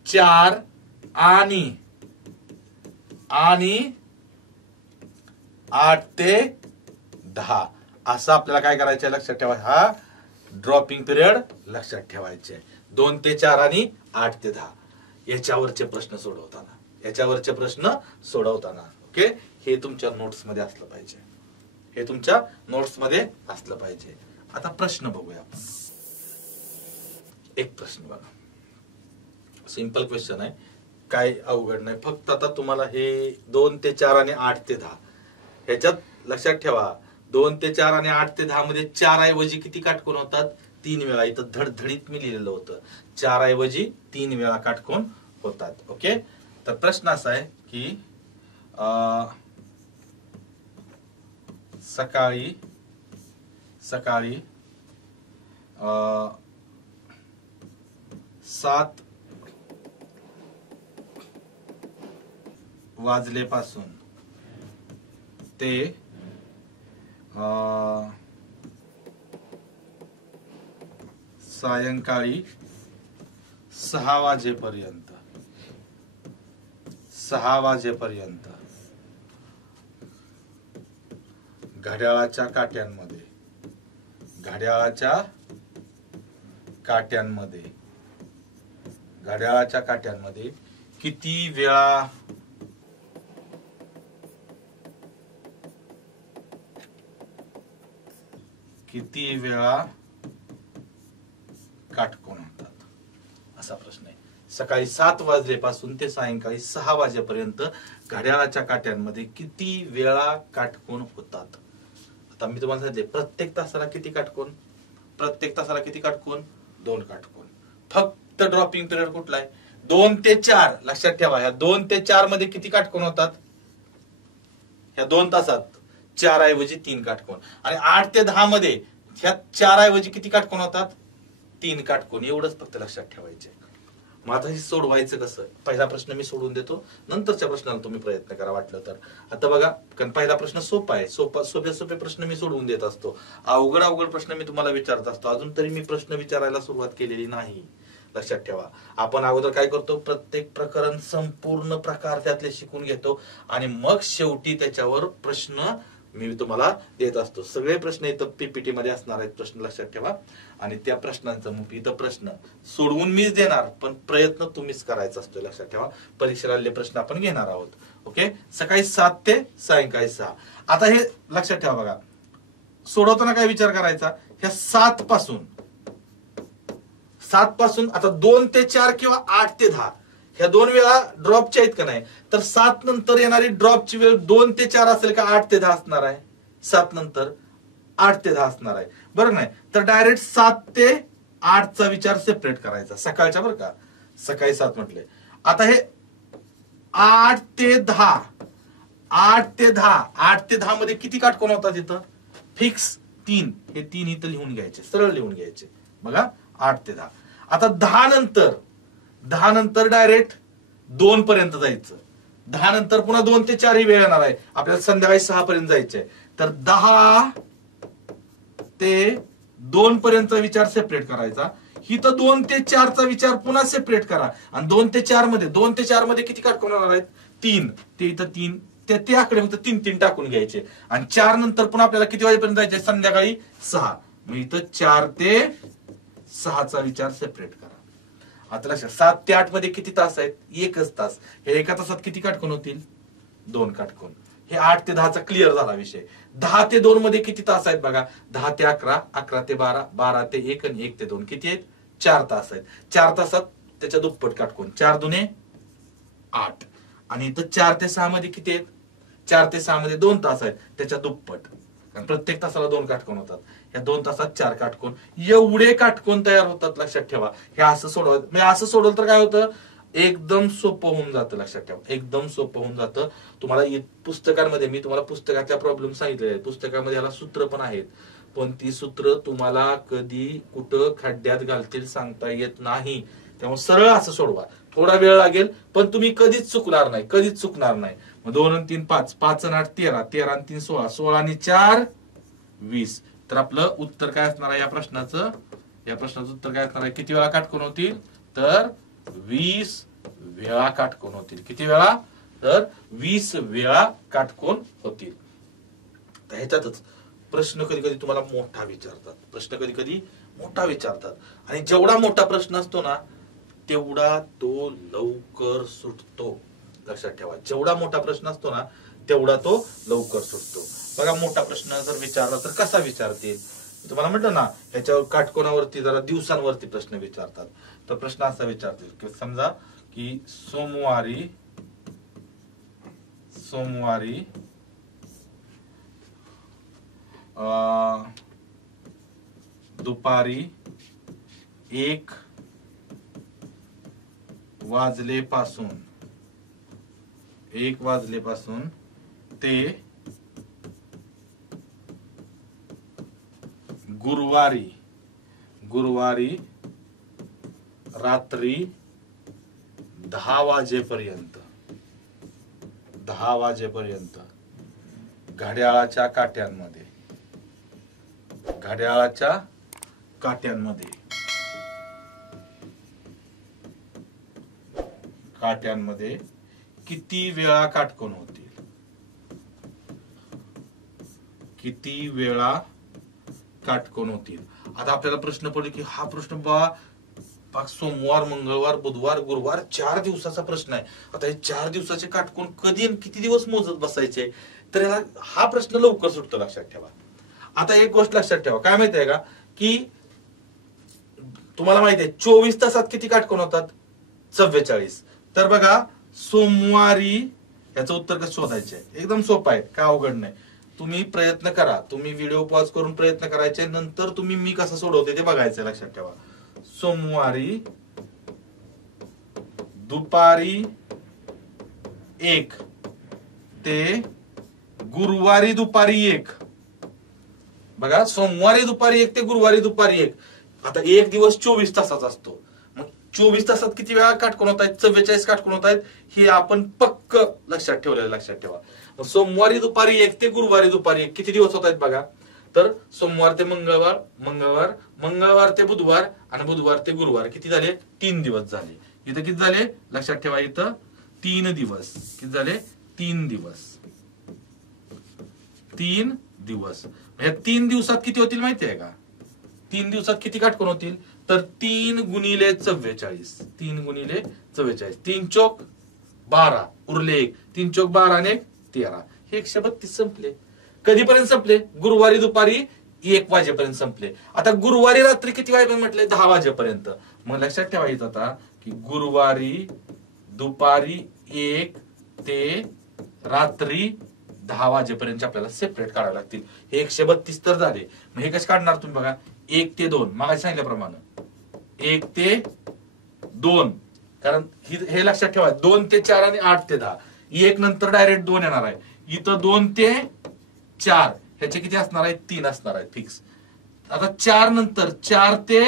4 आणि 8 ते 10 असं आपल्याला काय करायचं लक्षात ठेवा. हा ड्रॉपिंग पिरियड लक्षात ठेवायचे. 2 ते 4 आणि 8 ते 10 याच्यावरचे प्रश्न सोडवताना ओके, हे तुमच्या नोट्स मध्ये असलं पाहिजे. आता प्रश्न बघूया आपण. एक प्रश्न बघा, सिंपल क्वेश्चन आहे, काय अवघड नाही. फक्त आता तुम्हाला हे 2 ते 4 आणि 8 ते 10 ह्याच्यात लक्षात ठेवा. 2 ते 4 आणि 8 ते 10 मध्ये 4 ऐवजी किती काटकोन होतात? 3 वेळा. इथं धडधडीत मी लिहिलेलं होतं 4 ऐवजी 3 वेळा काटकोन होतात. ओके, तर प्रश्न असा आहे की सकाळी 7 वाजलेपासून ते सायंकाळी 6 वाजेपर्यंत घड्याळाच्या काट्यांमध्ये किती वेळा काटकोन होतात, असा प्रश्न आहे. सकाळी 7 वाजल्यापासून ते सायंकाळी 6 वाजेपर्यंत घड्याळाच्या काट्यांमध्ये किती वेळा काटकोन होतात. आता मी तुम्हाला सांगितले प्रत्येक तासाला किती काटकोन? 2 काटकोन. फक्त ड्रॉपिंग पिरियड कुठला आहे? 2 ते 4. लक्षात ठेवा, ह्या 2 ते 4 मध्ये किती काटकोन होतात? ह्या 2 तासात 4 ऐवजी 3 काटकोन. आणि 8 ते 10 मध्ये ह्या 4 ऐवजी किती काटकोन होतात? 3 काटकोन. एवढंच फक्त लक्षात ठेवायचे. मग आता हे सोडवायचं कसं? पहिला प्रश्न मी सोडून देतो, नंतरच्या प्रश्नाला तुम्ही प्रयत्न करा वाटलं तर. आता बघा, कारण पहिला प्रश्न सोपा आहे. सोपे प्रश्न मी सोडवून देत असतो. अवघड प्रश्न मी तुम्हाला विचारत असतो. अजून तरी मी प्रश्न विचारायला सुरुवात केलेली नाही. लक्षात ठेवा, आपण अगोदर काय करतो? प्रत्येक प्रकरण संपूर्ण प्रकार त्यातले शिकून घेतो आणि मग शेवटी त्याच्यावर प्रश्न मी तुम्हाला देत असतो. सगळे प्रश्न इथं पीपीटी मध्ये असणार आहेत, प्रश्न लक्षात ठेवा. आणि त्या प्रश्नांचा मग इथं प्रश्न सोडवून मीच देणार, पण प्रयत्न तुम्हीच करायचा असतो, लक्षात ठेवा. परीक्षेला प्रश्न आपण घेणार आहोत. ओके, सकाळी 7 ते सायंकाळी 6. आता हे लक्षात ठेवा बघा, सोडवताना काय विचार करायचा, ह्या 7 पासून आता 2 ते 4 किंवा 8 ते 10 ह्या 2 वेळा ड्रॉपच्या आहेत का नाही, तर 7 नंतर येणारी ड्रॉपची वेळ 2 ते 4 असेल का 8 ते 10 असणार आहे? 7 नंतर 8 ते 10 असणार आहे, बरं नाही? तर डायरेक्ट 7 ते 8 चा विचार सेपरेट करायचा, सकाळच्या, बरं का, सकाळी 7 म्हटले. आता हे 8 ते 10 मध्ये किती काटकोन होतात इथं? फिक्स 3. हे 3 इथं लिहून घ्यायचे, सरळ लिहून घ्यायचे बघा, 8 ते 10. आता 10 नंतर डायरेक्ट 2 पर्यंत जायचं. 10 नंतर पुन्हा 2 ते 4 ही वेळ येणार आहे, आपल्याला संध्याकाळी 6 पर्यंत जायचंय. तर 10 ते 2 पर्यंतचा विचार सेपरेट करायचा. ही तर 2 ते 4 चा विचार पुन्हा सेपरेट करा. आणि 2 ते 4 मध्ये किती काटकोन होणार आहेत? 3. ते इथं 3, ते आकडे फक्त 3 टाकून घ्यायचे. आणि 4 नंतर पुन्हा आपल्याला किती वाजेपर्यंत जायचे? संध्याकाळी 6. मग इथं 4 ते 6 चा विचार सेपरेट करा. आता लक्षात, 7 ते 8 मध्ये किती तास आहेत? 1च तास. हे एका तासात किती काटकोन होतील? 2 काटकोन. हे 8 ते 10 चा क्लिअर झाला विषय. 10 ते 2 मध्ये किती तास आहेत बघा? 10 ते 11, 11 ते 12, 12 ते 1 आणि 1 ते 2 किती आहेत? 4 तास आहेत. 4 तासात त्याच्या दुप्पट काटकोन, 4 दुने 8. आणि इथं 4 ते 6 मध्ये किती आहेत? 4 ते 6 मध्ये 2 तास आहेत, त्याच्या दुप्पट. कारण प्रत्येक तासाला 2 काटकोन होतात. या 2 तासात 4 काटकोन, एवढे काटकोन तयार होतात, लक्षात ठेवा. हे असं सोडवत, म्हणजे असं सोडवलं तर काय होतं? एकदम सोपं होऊन जातं, लक्षात ठेवा. एकदम सोपं होऊन जातं. तुम्हाला पुस्तकांमध्ये, मी तुम्हाला पुस्तकातल्या प्रॉब्लेम सांगितले आहेत, पुस्तकामध्ये याला सूत्र पण आहेत, पण ती सूत्र तुम्हाला कधी कुठं खड्ड्यात घालतील सांगता येत नाही. त्यामुळे सरळ असं सोडवा. थोडा वेळ लागेल, पण तुम्ही कधीच चुकणार नाही, कधीच चुकणार नाही. मग 2 आणि 3 5, 5 आणि 8 13, 13 आणि 3 16, 16 आणि 4 20. तर आपलं उत्तर काय असणार आहे या प्रश्नाचं? या प्रश्नाचं उत्तर काय असणार आहे? किती वेळा काटकोन होतील? तर 20 वेळा काटकोन होतील. किती वेळा? तर 20 वेळा काटकोन होतील. तर ह्याच्यातच प्रश्न कधी कधी तुम्हाला मोठा विचारतात, प्रश्न कधी कधी मोठा विचारतात. आणि जेवढा मोठा प्रश्न असतो ना, तेवढा तो लवकर सुटतो, लक्षात ठेवा. जेवढा मोठा प्रश्न असतो ना, तेवढा तो लवकर सुटतो. बघा, मोठा प्रश्न जर विचारला तर कसा विचारतील? तुम्हाला म्हटलं ना, ह्याच्यावर काटकोनावरती जरा दिवसांवरती प्रश्न विचारतात. तर प्रश्न असा विचारतील की समजा की सोमवारी दुपारी 1 वाजलेपासून ते गुरुवारी रात्री 10 वाजेपर्यंत घड्याळाच्या काट्यांमध्ये किती वेळा काटकोन होतील? किती वेळा काटकोन होतील? आता आपल्याला प्रश्न पडले की हा प्रश्न सोमवार, मंगळवार, बुधवार, गुरुवार 4 दिवसाचा प्रश्न आहे. आता हे 4 दिवसाचे काटकोन कधी आणि किती दिवस मोजत बसायचे? तर याला हा प्रश्न लवकर सुटतो, लक्षात ठेवा. आता एक गोष्ट लक्षात ठेवा, काय माहिती आहे का, की तुम्हाला माहिती आहे 24 तासात किती काटकोन होतात? 44. तर बघा, सोमवारी याचं उत्तर कसं शोधायचे? एकदम सोपं आहे, काय अवघड नाही. तुम्ही प्रयत्न करा, तुम्ही व्हिडिओ पॉज करून प्रयत्न करायचे, नंतर तुम्ही मी कसं सोडवते ते बघायचं, लक्षात ठेवा. सोमवारी दुपारी 1 ते गुरुवारी दुपारी 1. बघा, सोमवारी दुपारी 1 ते गुरुवारी दुपारी 1. आता एक दिवस 24 तासाचा असतो. मग 24 तासात किती वेळा काटकोन होत आहेत? 44 काटकोन होत आहेत. हे आपण पक्क लक्षात ठेवलेलं, लक्षात ठेवा. सोमवारी दुपारी 1 ते गुरुवारी दुपारी 1 किती दिवस होत आहेत बघा? तर सोमवार ते मंगळवार ते बुधवार आणि बुधवार ते गुरुवार किती झाले? 3 दिवस झाले. इथं किती झाले? लक्षात ठेवा, इथं 3 दिवस. किती झाले? 3 दिवस. 3 दिवस. ह्या 3 दिवसात किती होतील माहितीये का? 3 दिवसात किती काटकोन होतील? तर 3 गुणिले 44. 3 गुणिले 44. 3 चोक 12 उरले 1. 3 चोक 12 आणि 13. हे 132 संपले. कधीपर्यंत संपले? गुरुवारी दुपारी 1 वाजेपर्यंत संपले. आता गुरुवारी रात्री किती वाजेपर्यंत म्हटले? 10 वाजेपर्यंत. मग लक्षात ठेवायचं आता की गुरुवारी दुपारी 1 ते रात्री 10 वाजेपर्यंत आपल्याला सेपरेट काढावे लागतील. हे 132 तर झाले. मग हे कसे काढणार तुम्ही बघा? 1 ते 2 मागे सांगितल्याप्रमाणे 1 ते 2. कारण हे लक्षात ठेवा 2 ते 4 आणि 8 ते 10. 1 नंतर डायरेक्ट 2 येणार आहे. इथं 2 ते 4 ह्याचे किती असणार आहेत? 3 असणार आहेत फिक्स. आता 4 नंतर 4 ते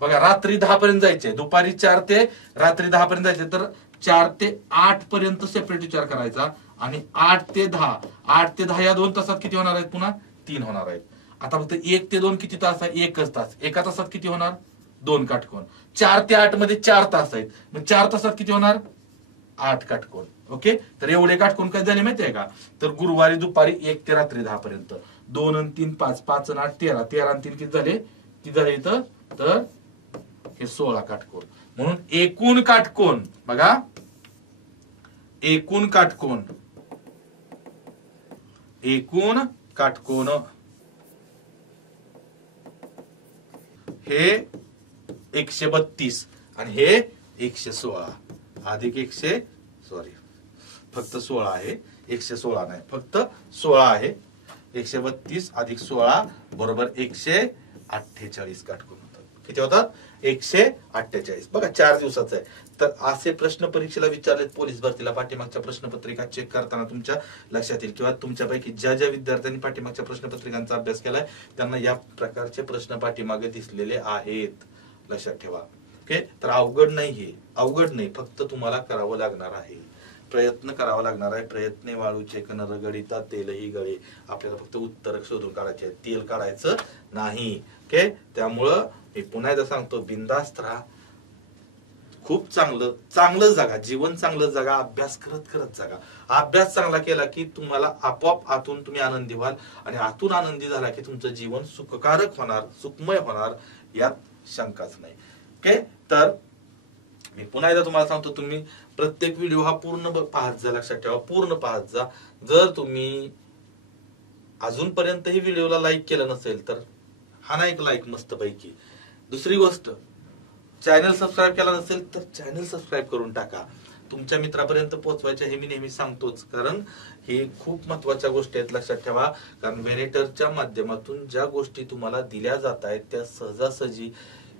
बघा रात्री 10 पर्यंत जायचे. दुपारी 4 ते रात्री 10 पर्यंत जायचे. तर 4 ते 8 पर्यंत सेपरेट विचार करायचा. आणि 8 ते 10. 8 ते 10 या 2 तासात किती होणार आहेत? पुन्हा 3 होणार आहेत. आता फक्त 1 ते 2 किती तास आहे? 1च तास. 1 तासात किती होणार? 2 काटकोन. 4 ते 8 मध्ये 4 तास आहेत. मग 4 तासात किती होणार? 8 काटकोन. ओके. तर एवढे काटकोन काय झाले माहितीये का? तर गुरुवारी दुपारी 1 ते रात्री 10 पर्यंत. 2 आणि 3 5. 5 आणि 8 13. 13 आणि 3 किती झाले? किती झाले इथं? तर हे 16 काटकोन. म्हणून एकूण काटकोन बघा, एकूण काटकोन हे 132 आणि हे 116 अधिक 100 फक्त 16 आहे. 116 नाही, फक्त 16 आहे. 132 अधिक 16 बरोबर 148 काटकोन होतात. किती होतात? 148. बघा 4 दिवसाचं आहे. तर असे प्रश्न परीक्षेला विचारलेत पोलीस भरतीला. पाठीमागच्या प्रश्नपत्रिका चेक करताना तुमच्या लक्षात येईल किंवा तुमच्यापैकी ज्या ज्या विद्यार्थ्यांनी पाठीमागच्या प्रश्नपत्रिकांचा अभ्यास केलाय त्यांना या प्रकारचे प्रश्न पाठीमागे दिसलेले आहेत. लक्षात ठेवा. ओके. तर अवघड नाही, हे अवघड नाही, फक्त तुम्हाला करावं लागणार आहे, प्रयत्न करावा लागणार आहे. प्रयत्न वाळूचे कण रगडिता तेलही गळे. आपल्याला फक्त उत्तर शोधून काढायचे, तेल काढायचं नाही. ओके. त्यामुळं मी पुन्हा एकदा सांगतो, बिंदास्त राहा, खूप चांगलं जगा, जीवन चांगलं जगा, अभ्यास करत जगा. अभ्यास चांगला केला की तुम्हाला आपोआप आतून तुम्ही आनंदी व्हाल आणि आतून आनंदी झाला की तुमचं जीवन सुखकारक होणार, सुखमय होणार, यात शंकाच नाही. ओके. तर मी पुन्हा एकदा तुम्हाला सांगतो, तुम्ही प्रत्येक व्हिडिओ हा पूर्ण पाहत जा. लक्षात ठेवा, पूर्ण पाहत जा. जर तुम्ही अजूनपर्यंत ही व्हिडिओला लाईक केलं नसेल तर हा ना एक लाईक मस्त पैकी. दुसरी गोष्ट, चॅनल सबस्क्राईब केला नसेल तर चॅनल सबस्क्राईब करून टाका. तुमच्या मित्रापर्यंत पोहोचवायचे हे मी नेहमी सांगतोच, कारण हे खूप महत्वाच्या गोष्टी आहेत. लक्षात ठेवा, कारण व्हेनेटरच्या माध्यमातून ज्या गोष्टी तुम्हाला दिल्या जात आहेत त्या सहजासहजी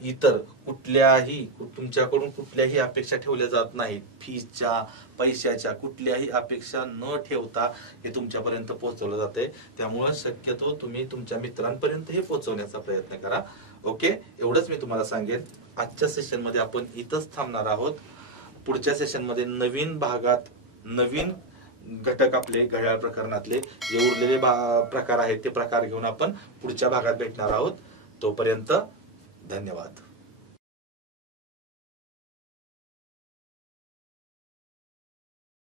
इतर कुठल्याही तुमच्याकडून कुठल्याही अपेक्षा ठेवल्या जात नाहीत. फीसच्या, पैशाच्या कुठल्याही अपेक्षा न ठेवता हे तुमच्यापर्यंत पोहोचवलं जाते. त्यामुळे शक्यतो तुम्ही तुमच्या मित्रांपर्यंत हे पोहोचवण्याचा प्रयत्न करा. ओके. एवढंच मी तुम्हाला सांगेन. आजच्या सेशन मध्ये आपण इथंच थांबणार आहोत. पुढच्या सेशन मध्ये नवीन भागात नवीन घटक आपले घड्याळ प्रकरणातले जे उरलेले प्रकार आहेत ते प्रकार घेऊन आपण पुढच्या भागात भेटणार आहोत. तोपर्यंत धन्यवाद.